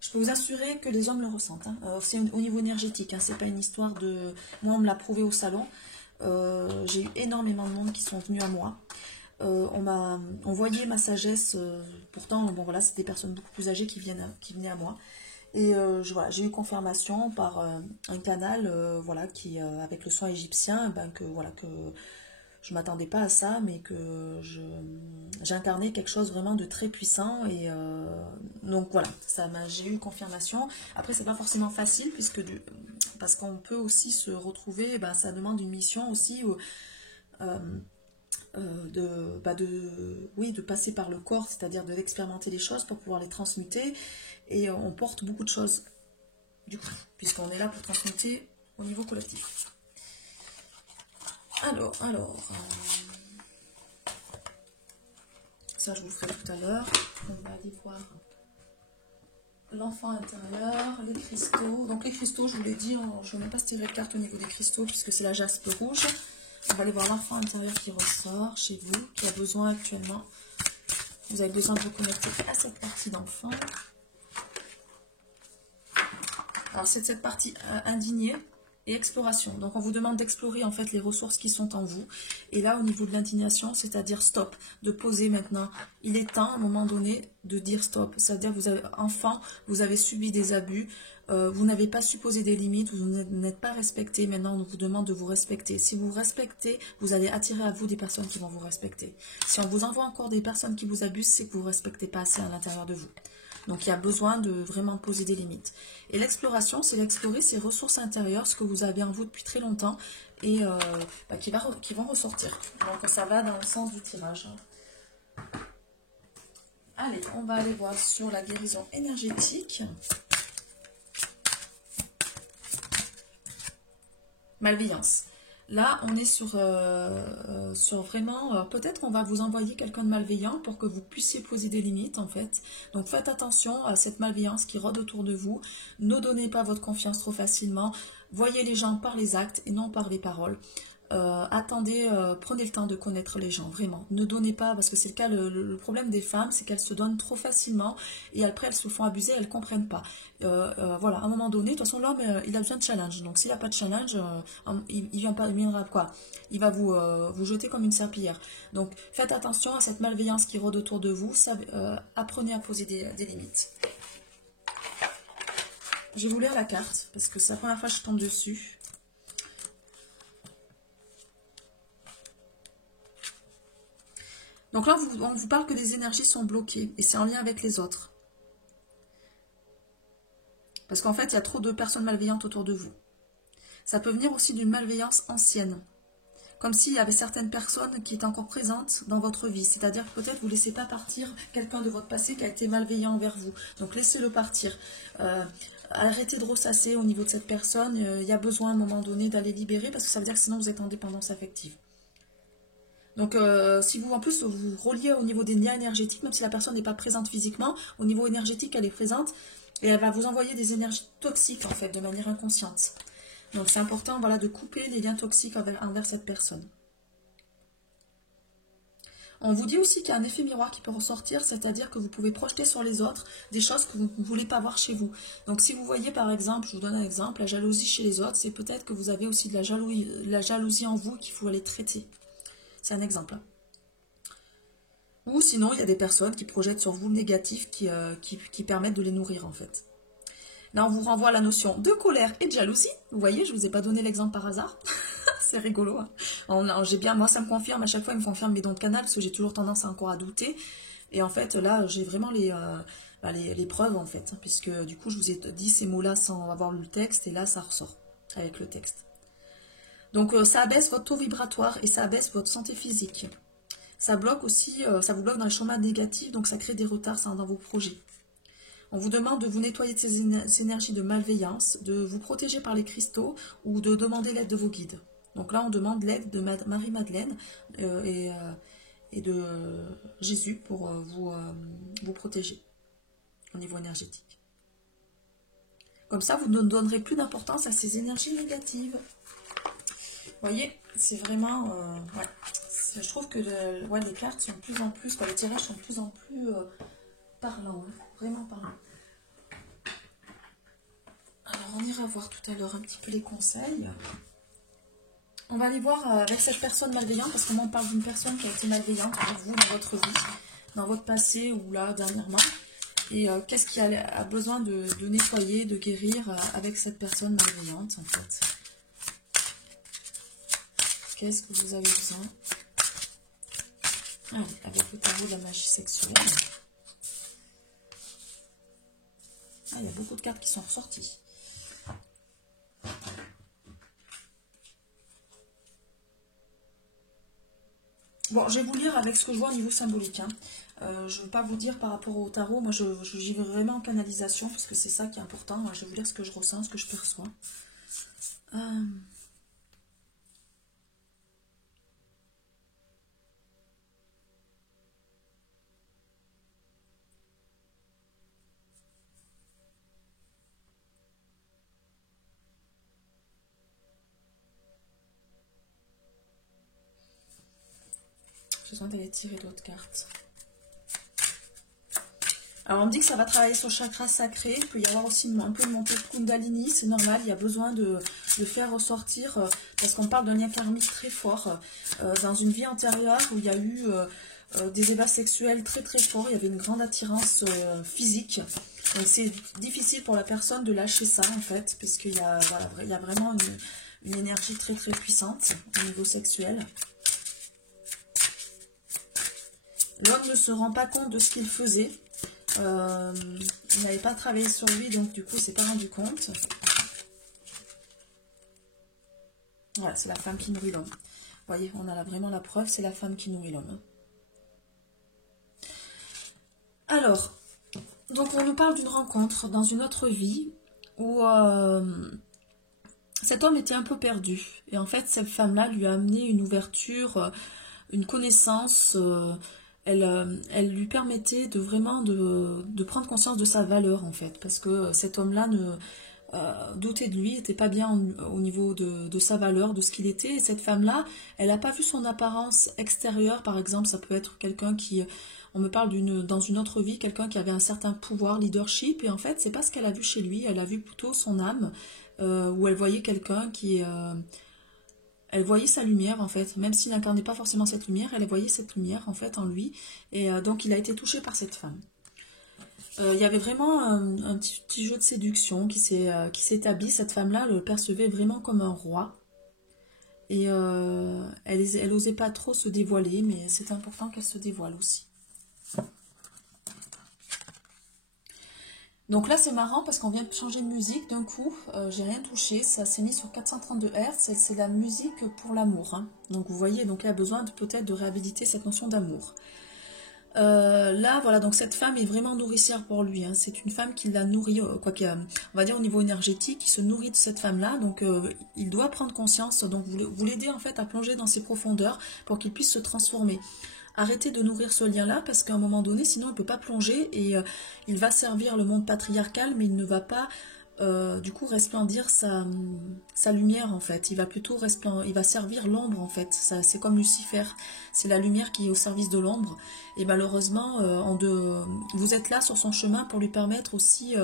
Je peux vous assurer que les hommes le ressentent. Hein. C'est au niveau énergétique, hein. C'est pas une histoire de... Moi, on me l'a prouvé au salon. J'ai eu énormément de monde qui sont venus à moi. On voyait ma sagesse. Pourtant, bon voilà, c'est des personnes beaucoup plus âgées qui venaient à moi. Et voilà, j'ai eu confirmation par un canal, voilà, qui avec le soin égyptien, que je ne m'attendais pas à ça, mais que j'incarnais quelque chose vraiment de très puissant. Et donc voilà, j'ai eu confirmation. Après, c'est pas forcément facile, parce qu'on peut aussi se retrouver, ça demande une mission aussi de passer par le corps, c'est-à-dire d'expérimenter les choses pour pouvoir les transmuter. Et on porte beaucoup de choses, du coup, puisqu'on est là pour transmuter au niveau collectif. Alors, Ça, je vous ferai tout à l'heure. On va aller voir l'enfant intérieur, les cristaux. Donc les cristaux, je vous l'ai dit, je ne vais même pas se tirer de carte au niveau des cristaux puisque c'est la jaspe rouge. On va aller voir l'enfant intérieur qui ressort chez vous, qui a besoin actuellement. Vous avez besoin de vous connecter à cette partie d'enfant. Alors c'est cette partie indignée et exploration. Donc on vous demande d'explorer en fait les ressources qui sont en vous. Et là au niveau de l'indignation, c'est-à-dire stop, de poser maintenant. Il est temps à un moment donné de dire stop. C'est-à-dire vous avez enfant, vous avez subi des abus, vous n'avez pas su poser des limites, vous n'êtes pas respecté. Maintenant on vous demande de vous respecter. Si vous respectez, vous allez attirer à vous des personnes qui vont vous respecter. Si on vous envoie encore des personnes qui vous abusent, c'est que vous ne respectez pas assez à l'intérieur de vous. Donc il y a besoin de vraiment poser des limites. Et l'exploration, c'est d'explorer ces ressources intérieures, ce que vous avez en vous depuis très longtemps, et qui vont ressortir. Donc ça va dans le sens du tirage. Allez, on va aller voir sur la guérison énergétique. Malveillance. Là, on est sur vraiment... peut-être qu'on va vous envoyer quelqu'un de malveillant pour que vous puissiez poser des limites, en fait. Donc, faites attention à cette malveillance qui rôde autour de vous. Ne donnez pas votre confiance trop facilement. Voyez les gens par les actes et non par les paroles. Attendez, prenez le temps de connaître les gens, vraiment. Ne donnez pas, parce que c'est le cas, le problème des femmes, c'est qu'elles se donnent trop facilement et après elles se font abuser, elles ne comprennent pas. Voilà, à un moment donné, de toute façon, l'homme, il a besoin de challenge. Donc s'il n'a pas de challenge, il viendra quoi? Il va vous jeter comme une serpillière. Donc faites attention à cette malveillance qui rôde autour de vous. Apprenez à poser des limites. Je vais vous lire la carte, parce que c'est la première fois que je tombe dessus. Donc là, on vous parle que les énergies sont bloquées et c'est en lien avec les autres. Parce qu'en fait, il y a trop de personnes malveillantes autour de vous. Ça peut venir aussi d'une malveillance ancienne. Comme s'il y avait certaines personnes qui étaient encore présentes dans votre vie. C'est-à-dire que peut-être vous ne laissez pas partir quelqu'un de votre passé qui a été malveillant envers vous. Donc laissez-le partir. Arrêtez de ressasser au niveau de cette personne. Il y a besoin à un moment donné d'aller libérer parce que ça veut dire que sinon vous êtes en dépendance affective. Donc, si vous, en plus, vous reliez au niveau des liens énergétiques, même si la personne n'est pas présente physiquement, au niveau énergétique, elle est présente, et elle va vous envoyer des énergies toxiques, en fait, de manière inconsciente. Donc, c'est important, voilà, de couper les liens toxiques envers cette personne. On vous dit aussi qu'il y a un effet miroir qui peut ressortir, c'est-à-dire que vous pouvez projeter sur les autres des choses que vous ne voulez pas voir chez vous. Donc, si vous voyez, par exemple, je vous donne un exemple, la jalousie chez les autres, c'est peut-être que vous avez aussi de la jalousie en vous qu'il faut aller traiter. C'est un exemple. Ou sinon, il y a des personnes qui projettent sur vous le négatif qui permettent de les nourrir, en fait. Là, on vous renvoie à la notion de colère et de jalousie. Vous voyez, je ne vous ai pas donné l'exemple par hasard. C'est rigolo. Hein. Moi, ça me confirme. À chaque fois, il me confirme mes dons de canal, parce que j'ai toujours tendance encore à douter. Et en fait, là, j'ai vraiment les preuves, en fait. Puisque, du coup, je vous ai dit ces mots-là sans avoir lu le texte. Et là, ça ressort avec le texte. Donc, ça abaisse votre taux vibratoire et ça abaisse votre santé physique. Ça bloque aussi, ça vous bloque dans les chemins négatifs, donc ça crée des retards dans vos projets. On vous demande de vous nettoyer de ces énergies de malveillance, de vous protéger par les cristaux ou de demander l'aide de vos guides. Donc là, on demande l'aide de Marie-Madeleine et de Jésus pour vous protéger au niveau énergétique. Comme ça, vous ne donnerez plus d'importance à ces énergies négatives. Vous voyez, c'est vraiment... ouais. Je trouve que les cartes sont de plus en plus... les tirages sont de plus en plus parlants. Hein, vraiment parlants. Alors, on ira voir tout à l'heure un petit peu les conseils. On va aller voir avec cette personne malveillante, parce que moi, on parle d'une personne qui a été malveillante pour vous dans votre vie, dans votre passé ou là, dernièrement. Et qu'est-ce qui a besoin de nettoyer, de guérir avec cette personne malveillante, en fait. Qu'est-ce que vous avez besoin? Allez, avec le tarot de la magie sexuelle. Ah, il y a beaucoup de cartes qui sont ressorties. Bon, je vais vous lire avec ce que je vois au niveau symbolique. Hein. Je ne veux pas vous dire par rapport au tarot. Moi, j'y vais vraiment en canalisation, parce que c'est ça qui est important. Je vais vous lire ce que je ressens, ce que je perçois. besoin d'aller tirer d'autres cartes. Alors on me dit que ça va travailler sur le chakra sacré. Il peut y avoir aussi un peu de montée de Kundalini. C'est normal, il y a besoin de faire ressortir, parce qu'on parle d'un lien karmique très fort. Dans une vie antérieure où il y a eu des ébats sexuels très très forts. Il y avait une grande attirance physique. Donc c'est difficile pour la personne de lâcher ça en fait. Parce qu'il y a, voilà, il y a vraiment une énergie très très puissante au niveau sexuel. L'homme ne se rend pas compte de ce qu'il faisait. Il n'avait pas travaillé sur lui, donc du coup, il s'est pas rendu compte. Voilà, c'est la femme qui nourrit l'homme. Vous voyez, on a là vraiment la preuve, c'est la femme qui nourrit l'homme. Alors, donc on nous parle d'une rencontre dans une autre vie où cet homme était un peu perdu. Et en fait, cette femme-là lui a amené une ouverture, une connaissance. Elle lui permettait de vraiment de prendre conscience de sa valeur en fait, parce que cet homme-là doutait de lui, n'était pas bien au niveau de sa valeur, de ce qu'il était, et cette femme-là, elle n'a pas vu son apparence extérieure, par exemple, ça peut être quelqu'un qui, on me parle dans une autre vie, quelqu'un qui avait un certain pouvoir, leadership, et en fait, c'est pas ce qu'elle a vu chez lui, elle a vu plutôt son âme, où elle voyait quelqu'un qui... elle voyait sa lumière en fait, même s'il n'incarnait pas forcément cette lumière, elle voyait cette lumière en fait en lui, et donc il a été touché par cette femme. Il y avait vraiment un petit jeu de séduction qui s'établit. Cette femme-là le percevait vraiment comme un roi, et elle n'osait pas trop se dévoiler, mais c'est important qu'elle se dévoile aussi. Donc là c'est marrant parce qu'on vient de changer de musique d'un coup, j'ai rien touché, ça s'est mis sur 432 Hz, c'est la musique pour l'amour. Hein. Donc vous voyez, donc il y a besoin peut-être de réhabiliter cette notion d'amour. Là voilà, donc cette femme est vraiment nourricière pour lui, hein. C'est une femme qui l'a nourri, on va dire au niveau énergétique, il se nourrit de cette femme-là, donc il doit prendre conscience, donc vous l'aidez en fait à plonger dans ses profondeurs pour qu'il puisse se transformer. Arrêtez de nourrir ce lien-là parce qu'à un moment donné, sinon il ne peut pas plonger et il va servir le monde patriarcal, mais il ne va pas du coup resplendir sa lumière en fait. Il va plutôt il va servir l'ombre en fait. C'est comme Lucifer, c'est la lumière qui est au service de l'ombre. Et malheureusement, vous êtes là sur son chemin pour lui permettre aussi...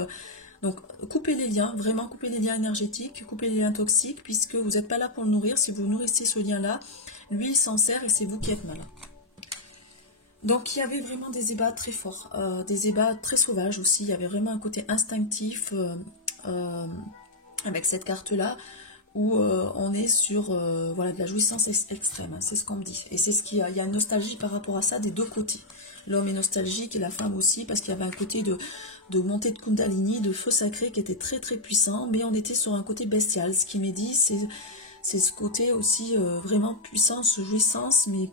donc, coupez les liens, vraiment coupez les liens énergétiques, coupez les liens toxiques, puisque vous n'êtes pas là pour le nourrir. Si vous nourrissez ce lien-là, lui il s'en sert et c'est vous qui êtes malin. Donc il y avait vraiment des ébats très forts, des ébats très sauvages aussi, il y avait vraiment un côté instinctif avec cette carte-là, où on est sur voilà, de la jouissance extrême, hein, c'est ce qu'on me dit. Et c'est ce qu'il y a, il y a une nostalgie par rapport à ça des deux côtés. L'homme est nostalgique et la femme aussi, parce qu'il y avait un côté de montée de Kundalini, de feu sacré qui était très très puissant, mais on était sur un côté bestial. Ce qui m'est dit, c'est ce côté aussi vraiment puissance, jouissance, mais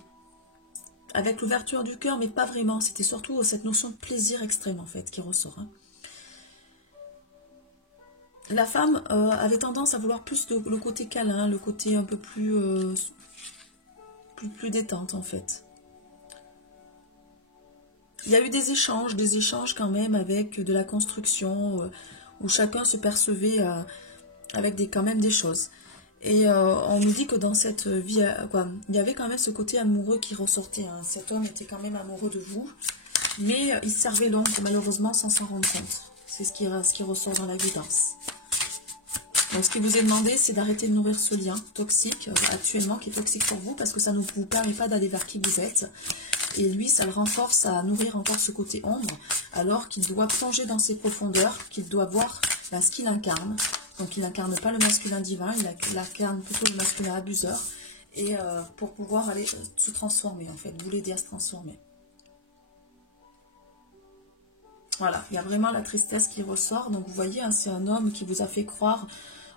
avec l'ouverture du cœur, mais pas vraiment. C'était surtout cette notion de plaisir extrême, en fait, qui ressort. Hein. La femme avait tendance à vouloir plus le côté câlin, le côté un peu plus détente, en fait. Il y a eu des échanges quand même avec de la construction, où chacun se percevait avec quand même des choses. Et on nous dit que dans cette vie, il y avait quand même ce côté amoureux qui ressortait. Hein. Cet homme était quand même amoureux de vous, mais il servait l'ombre malheureusement sans s'en rendre compte. C'est ce qui ressort dans la guidance. Donc ce qui vous est demandé, c'est d'arrêter de nourrir ce lien toxique actuellement, qui est toxique pour vous, parce que ça ne vous permet pas d'aller vers qui vous êtes. Et lui, ça le renforce à nourrir encore ce côté ombre, alors qu'il doit plonger dans ses profondeurs, qu'il doit voir ce qu'il incarne. Donc il n'incarne pas le masculin divin, il incarne plutôt le masculin abuseur, et pour pouvoir aller se transformer en fait, vous l'aider à se transformer. Voilà, il y a vraiment la tristesse qui ressort, donc vous voyez, hein, c'est un homme qui vous a fait croire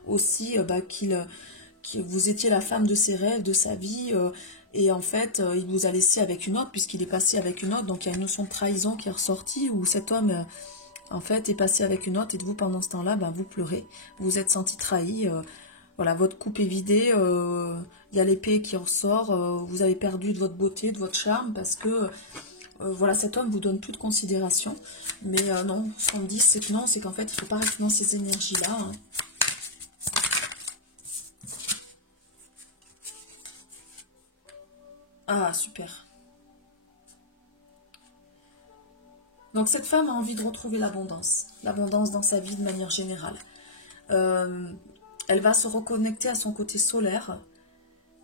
aussi que vous étiez la femme de ses rêves, de sa vie, et en fait il vous a laissé avec une autre, puisqu'il est passé avec une autre, donc il y a une notion de trahison qui est ressortie, où cet homme... en fait, est passé avec une autre, et vous, pendant ce temps-là, vous pleurez. Vous vous êtes senti trahi. Voilà, votre coupe est vidée. Il y a l'épée qui ressort. Vous avez perdu de votre beauté, de votre charme, parce que voilà, cet homme vous donne plus de considération. Mais non, ce qu'on me dit, c'est que non, c'est qu'en fait, il ne faut pas rester dans ces énergies-là. Hein. Ah, super. Donc cette femme a envie de retrouver l'abondance dans sa vie de manière générale. Elle va se reconnecter à son côté solaire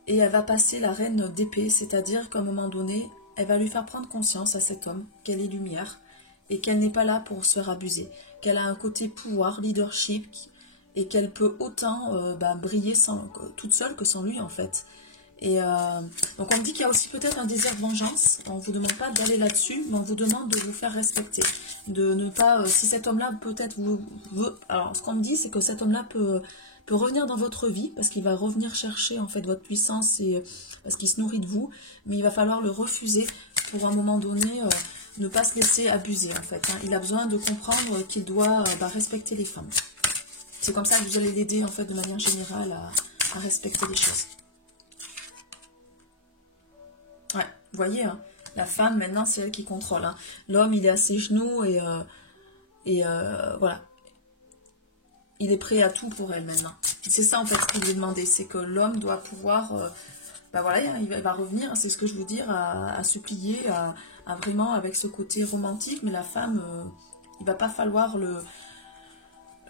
et elle va passer la reine d'épée, c'est-à-dire qu'à un moment donné, elle va lui faire prendre conscience à cet homme qu'elle est lumière et qu'elle n'est pas là pour se faire abuser, qu'elle a un côté pouvoir, leadership et qu'elle peut autant briller toute seule que sans lui en fait. Et donc on me dit qu'il y a aussi peut-être un désir de vengeance. On ne vous demande pas d'aller là-dessus, mais on vous demande de vous faire respecter. De ne pas, si cet homme-là peut-être vous veut... Alors ce qu'on me dit, c'est que cet homme-là peut revenir dans votre vie, parce qu'il va revenir chercher en fait votre puissance, parce qu'il se nourrit de vous, mais il va falloir le refuser pour à un moment donné ne pas se laisser abuser en fait. Hein. Il a besoin de comprendre qu'il doit respecter les femmes. C'est comme ça que vous allez l'aider en fait de manière générale à respecter les choses. Ouais, vous voyez, hein, la femme, maintenant, c'est elle qui contrôle. Hein. L'homme, il est à ses genoux et voilà. Il est prêt à tout pour elle, maintenant. C'est ça, en fait, ce qu'il lui est demandé. C'est que l'homme doit pouvoir... voilà, il va revenir, c'est ce que je veux dire, à supplier, à vraiment avec ce côté romantique. Mais la femme, il va pas falloir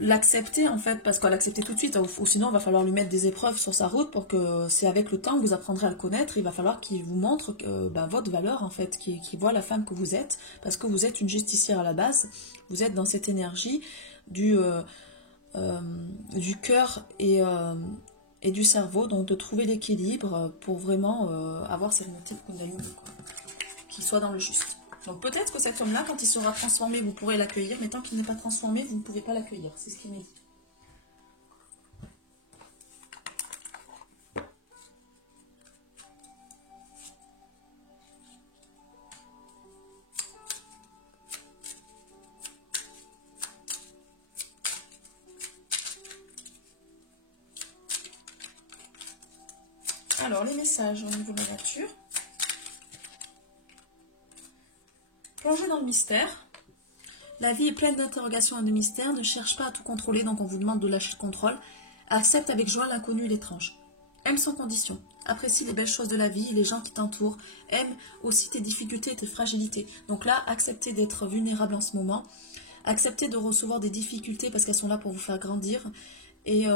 l'accepter en fait, parce qu'elle l'accepter tout de suite, ou sinon il va falloir lui mettre des épreuves sur sa route pour que c'est avec le temps que vous apprendrez à le connaître. Il va falloir qu'il vous montre votre valeur en fait, qu'il voit la femme que vous êtes, parce que vous êtes une justicière à la base, vous êtes dans cette énergie du cœur et du cerveau, donc de trouver l'équilibre pour vraiment avoir cette montée de Kundalini, qu'il soit dans le juste. Donc peut-être que cet homme-là, quand il sera transformé, vous pourrez l'accueillir, mais tant qu'il n'est pas transformé, vous ne pouvez pas l'accueillir. C'est ce qu'il m'a dit. Alors, les messages au niveau de la nature. Plongez dans le mystère. La vie est pleine d'interrogations et de mystères. Ne cherche pas à tout contrôler, donc on vous demande de lâcher le contrôle. Accepte avec joie l'inconnu et l'étrange. Aime sans condition. Apprécie les belles choses de la vie et les gens qui t'entourent. Aime aussi tes difficultés et tes fragilités. Donc là, acceptez d'être vulnérable en ce moment. Acceptez de recevoir des difficultés parce qu'elles sont là pour vous faire grandir. Et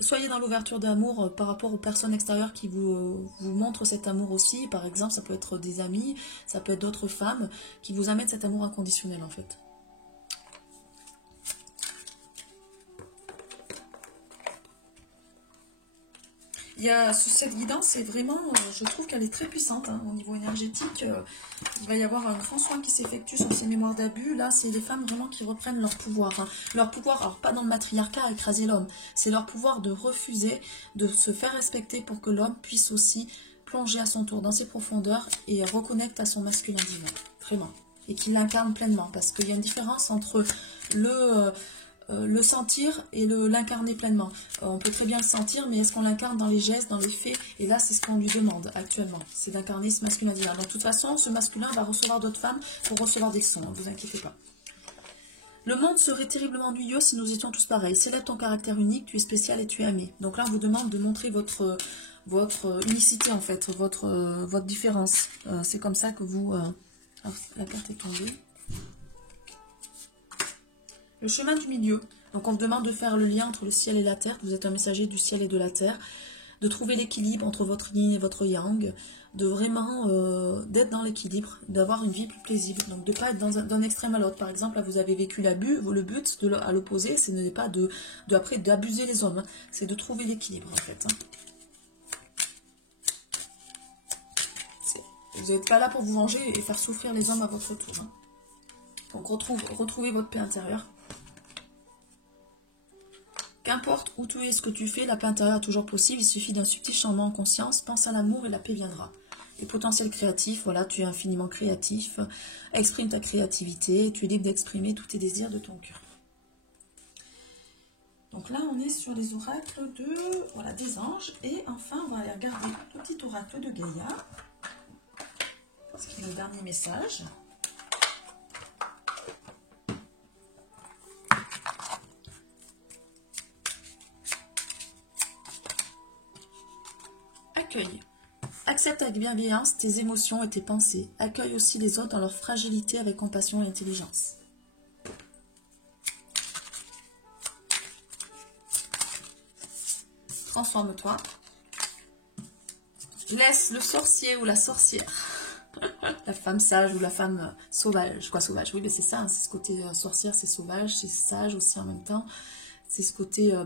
soyez dans l'ouverture d'amour par rapport aux personnes extérieures qui vous montrent cet amour aussi. Par exemple, ça peut être des amis, ça peut être d'autres femmes qui vous amènent cet amour inconditionnel en fait. Il y a cette guidance, c'est vraiment, je trouve qu'elle est très puissante hein, au niveau énergétique. Il va y avoir un grand soin qui s'effectue sur ces mémoires d'abus. Là, c'est les femmes vraiment qui reprennent leur pouvoir. Hein. Leur pouvoir, alors pas dans le matriarcat à écraser l'homme, c'est leur pouvoir de refuser, de se faire respecter pour que l'homme puisse aussi plonger à son tour dans ses profondeurs et reconnecte à son masculin divin. Vraiment. Et qu'il l'incarne pleinement. Parce qu'il y a une différence entre le sentir et l'incarner pleinement. On peut très bien le sentir, mais est-ce qu'on l'incarne dans les gestes, dans les faits? Et là, c'est ce qu'on lui demande actuellement, c'est d'incarner ce masculin divin. Donc, de toute façon, ce masculin va recevoir d'autres femmes pour recevoir des sons, ne vous inquiétez pas. Le monde serait terriblement ennuyeux si nous étions tous pareils. Célèbre ton caractère unique, tu es spécial et tu es aimé. Donc là, on vous demande de montrer votre unicité, en fait, votre différence. C'est comme ça que vous... la carte est tombée. Le chemin du milieu. Donc on vous demande de faire le lien entre le ciel et la terre. Vous êtes un messager du ciel et de la terre. De trouver l'équilibre entre votre yin et votre yang. De vraiment d'être dans l'équilibre. D'avoir une vie plus paisible. Donc de ne pas être d'un extrême à l'autre. Par exemple, là vous avez vécu l'abus. Le but à l'opposé, ce n'est pas d'abuser les hommes. Hein. C'est de trouver l'équilibre en fait. Hein. Vous n'êtes pas là pour vous venger et faire souffrir les hommes à votre tour. Hein. Donc retrouvez votre paix intérieure. Qu'importe où tu es, ce que tu fais, la paix intérieure est toujours possible. Il suffit d'un subtil changement en conscience. Pense à l'amour et la paix viendra. Les potentiels créatifs, voilà, tu es infiniment créatif. Exprime ta créativité. Tu es libre d'exprimer tous tes désirs de ton cœur. Donc là, on est sur les oracles des anges. Et enfin, on va aller regarder le petit oracle de Gaïa. C'est le dernier message. Accueil. Accepte avec bienveillance tes émotions et tes pensées. Accueille aussi les autres dans leur fragilité avec compassion et intelligence. Transforme-toi. Laisse le sorcier ou la sorcière, la femme sage ou la femme sauvage. Quoi, sauvage? Oui, mais c'est ça, hein, c'est ce côté sorcière, c'est sauvage, c'est sage aussi en même temps. C'est ce côté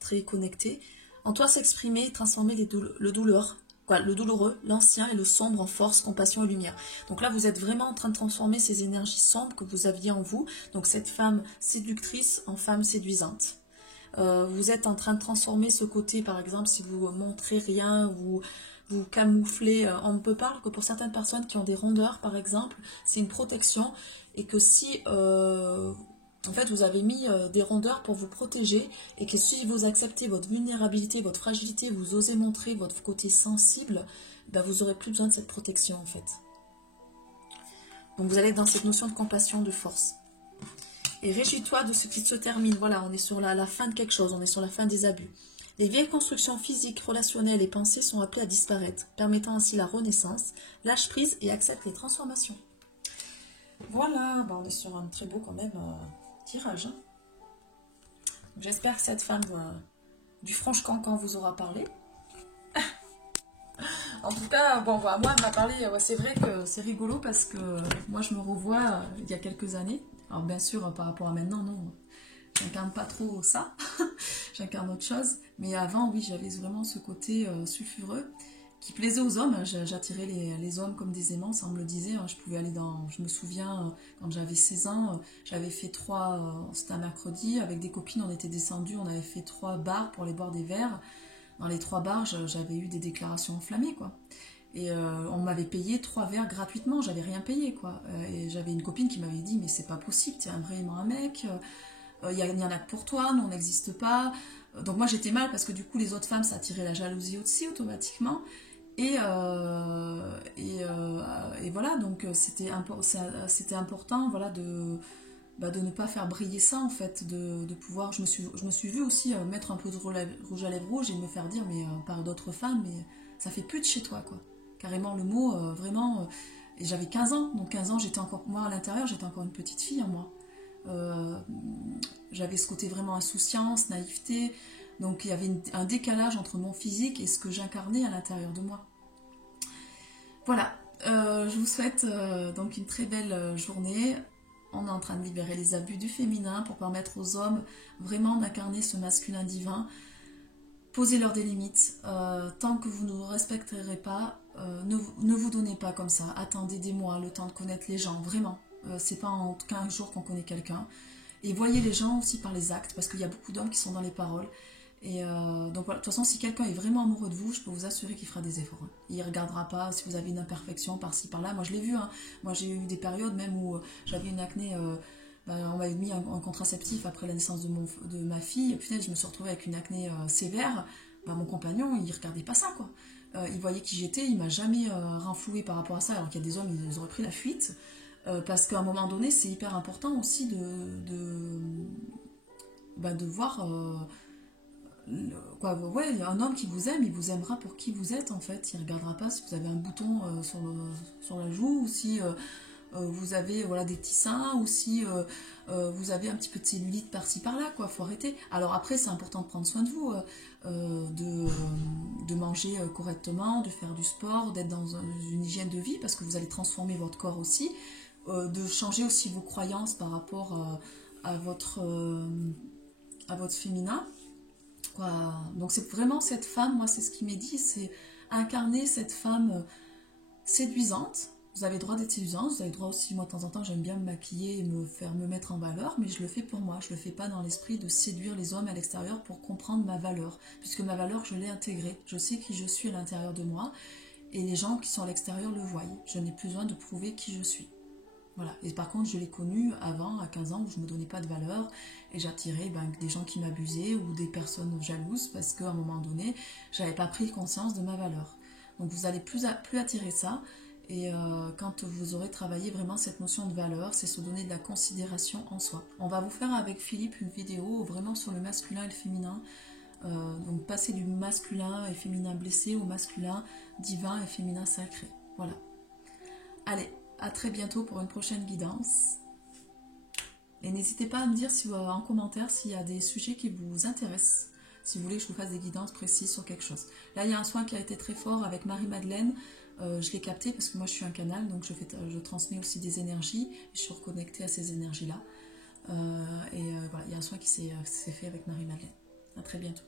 très connecté. En toi s'exprimer, transformer le douloureux, l'ancien et le sombre en force, compassion et lumière. Donc là, vous êtes vraiment en train de transformer ces énergies sombres que vous aviez en vous. Donc cette femme séductrice en femme séduisante. Vous êtes en train de transformer ce côté, par exemple, si vous montrez rien, vous camouflez. On ne peut parler que pour certaines personnes qui ont des rondeurs, par exemple, c'est une protection. Et que si, en fait, vous avez mis des rondeurs pour vous protéger, et que si vous acceptez votre vulnérabilité, votre fragilité, vous osez montrer votre côté sensible, ben vous n'aurez plus besoin de cette protection, en fait. Donc vous allez être dans cette notion de compassion, de force. Et réjouis-toi de ce qui se termine. Voilà, on est sur la fin de quelque chose, on est sur la fin des abus. Les vieilles constructions physiques, relationnelles et pensées sont appelées à disparaître, permettant ainsi la renaissance. Lâche prise et accepte les transformations. Voilà, on est sur un très beau quand même tirage. Hein. J'espère que cette femme du Franche-Cancan vous aura parlé. En tout cas, moi elle m'a parlé, c'est vrai que c'est rigolo parce que moi je me revois il y a quelques années. Alors bien sûr, par rapport à maintenant, non, j'incarne pas trop ça, j'incarne autre chose. Mais avant, oui, j'avais vraiment ce côté sulfureux qui plaisait aux hommes. J'attirais les hommes comme des aimants, ça on me le disait. Je pouvais aller je me souviens, quand j'avais 16 ans, j'avais fait c'était un mercredi, avec des copines, on était descendus, on avait fait 3 bars pour aller boire des verres. Dans les 3 bars, j'avais eu des déclarations enflammées, quoi. Et on m'avait payé 3 verres gratuitement, j'avais rien payé, quoi. Et j'avais une copine qui m'avait dit, mais c'est pas possible, t'es vraiment un mec, il y en a que pour toi, nous on n'existe pas. Donc moi j'étais mal parce que du coup les autres femmes ça attirait la jalousie aussi automatiquement. Et voilà, donc c'était important, voilà, de ne pas faire briller ça en fait, de pouvoir, je me suis vue aussi mettre un peu de rouge à lèvres rouge et me faire dire, mais par d'autres femmes, mais ça fait plus de chez toi, quoi. Carrément le mot, vraiment, et j'avais 15 ans, donc 15 ans, moi à l'intérieur, j'étais encore une petite fille en moi. J'avais ce côté vraiment insouciance, naïveté, donc il y avait un décalage entre mon physique et ce que j'incarnais à l'intérieur de moi. Voilà, je vous souhaite donc une très belle journée. On est en train de libérer les abus du féminin pour permettre aux hommes vraiment d'incarner ce masculin divin. Posez-leur des limites. Tant que vous ne vous respecterez pas, ne vous donnez pas comme ça. Attendez des mois, le temps de connaître les gens, vraiment. C'est pas en 15 jours qu'on connaît quelqu'un. Et voyez les gens aussi par les actes, parce qu'il y a beaucoup d'hommes qui sont dans les paroles. Et donc voilà, de toute façon, si quelqu'un est vraiment amoureux de vous, je peux vous assurer qu'il fera des efforts. Il ne regardera pas si vous avez une imperfection par-ci, par-là. Moi, je l'ai vu. Hein. Moi, j'ai eu des périodes même où j'avais une acné. On m'avait mis un contraceptif après la naissance de ma fille. Et putain, je me suis retrouvée avec une acné sévère. Mon compagnon, il ne regardait pas ça, quoi. Il voyait qui j'étais. Il ne m'a jamais renfloué par rapport à ça. Alors qu'il y a des hommes, ils auraient pris la fuite. Parce qu'à un moment donné, c'est hyper important aussi de voir... ouais, un homme qui vous aime, il vous aimera pour qui vous êtes en fait. Il ne regardera pas si vous avez un bouton sur la joue ou si vous avez voilà, des petits seins ou si vous avez un petit peu de cellulite par-ci par-là, quoi. Faut arrêter. Alors après, c'est important de prendre soin de vous, de manger correctement, de faire du sport, d'être dans une hygiène de vie parce que vous allez transformer votre corps aussi, de changer aussi vos croyances par rapport à votre féminin. Quoi. Donc c'est vraiment cette femme, moi c'est ce qui m'est dit, c'est incarner cette femme séduisante. Vous avez le droit d'être séduisante, vous avez le droit aussi, moi de temps en temps j'aime bien me maquiller et me mettre en valeur, mais je le fais pour moi, je le fais pas dans l'esprit de séduire les hommes à l'extérieur pour comprendre ma valeur, puisque ma valeur je l'ai intégrée, je sais qui je suis à l'intérieur de moi, et les gens qui sont à l'extérieur le voient, je n'ai plus besoin de prouver qui je suis. Voilà. Et par contre, je l'ai connu avant, à 15 ans, où je ne me donnais pas de valeur et j'attirais des gens qui m'abusaient ou des personnes jalouses parce qu'à un moment donné, j'avais pas pris conscience de ma valeur. Donc vous allez plus attirer ça et quand vous aurez travaillé vraiment cette notion de valeur, c'est se donner de la considération en soi. On va vous faire avec Philippe une vidéo vraiment sur le masculin et le féminin Donc passer du masculin et féminin blessé au masculin divin et féminin sacré. Voilà. Allez, à très bientôt pour une prochaine guidance. Et n'hésitez pas à me dire en commentaire s'il y a des sujets qui vous intéressent, si vous voulez que je vous fasse des guidances précises sur quelque chose. Là, il y a un soin qui a été très fort avec Marie-Madeleine. Je l'ai capté parce que moi, je suis un canal, donc je transmets aussi des énergies. Je suis reconnectée à ces énergies-là. Voilà, il y a un soin qui s'est fait avec Marie-Madeleine. À très bientôt.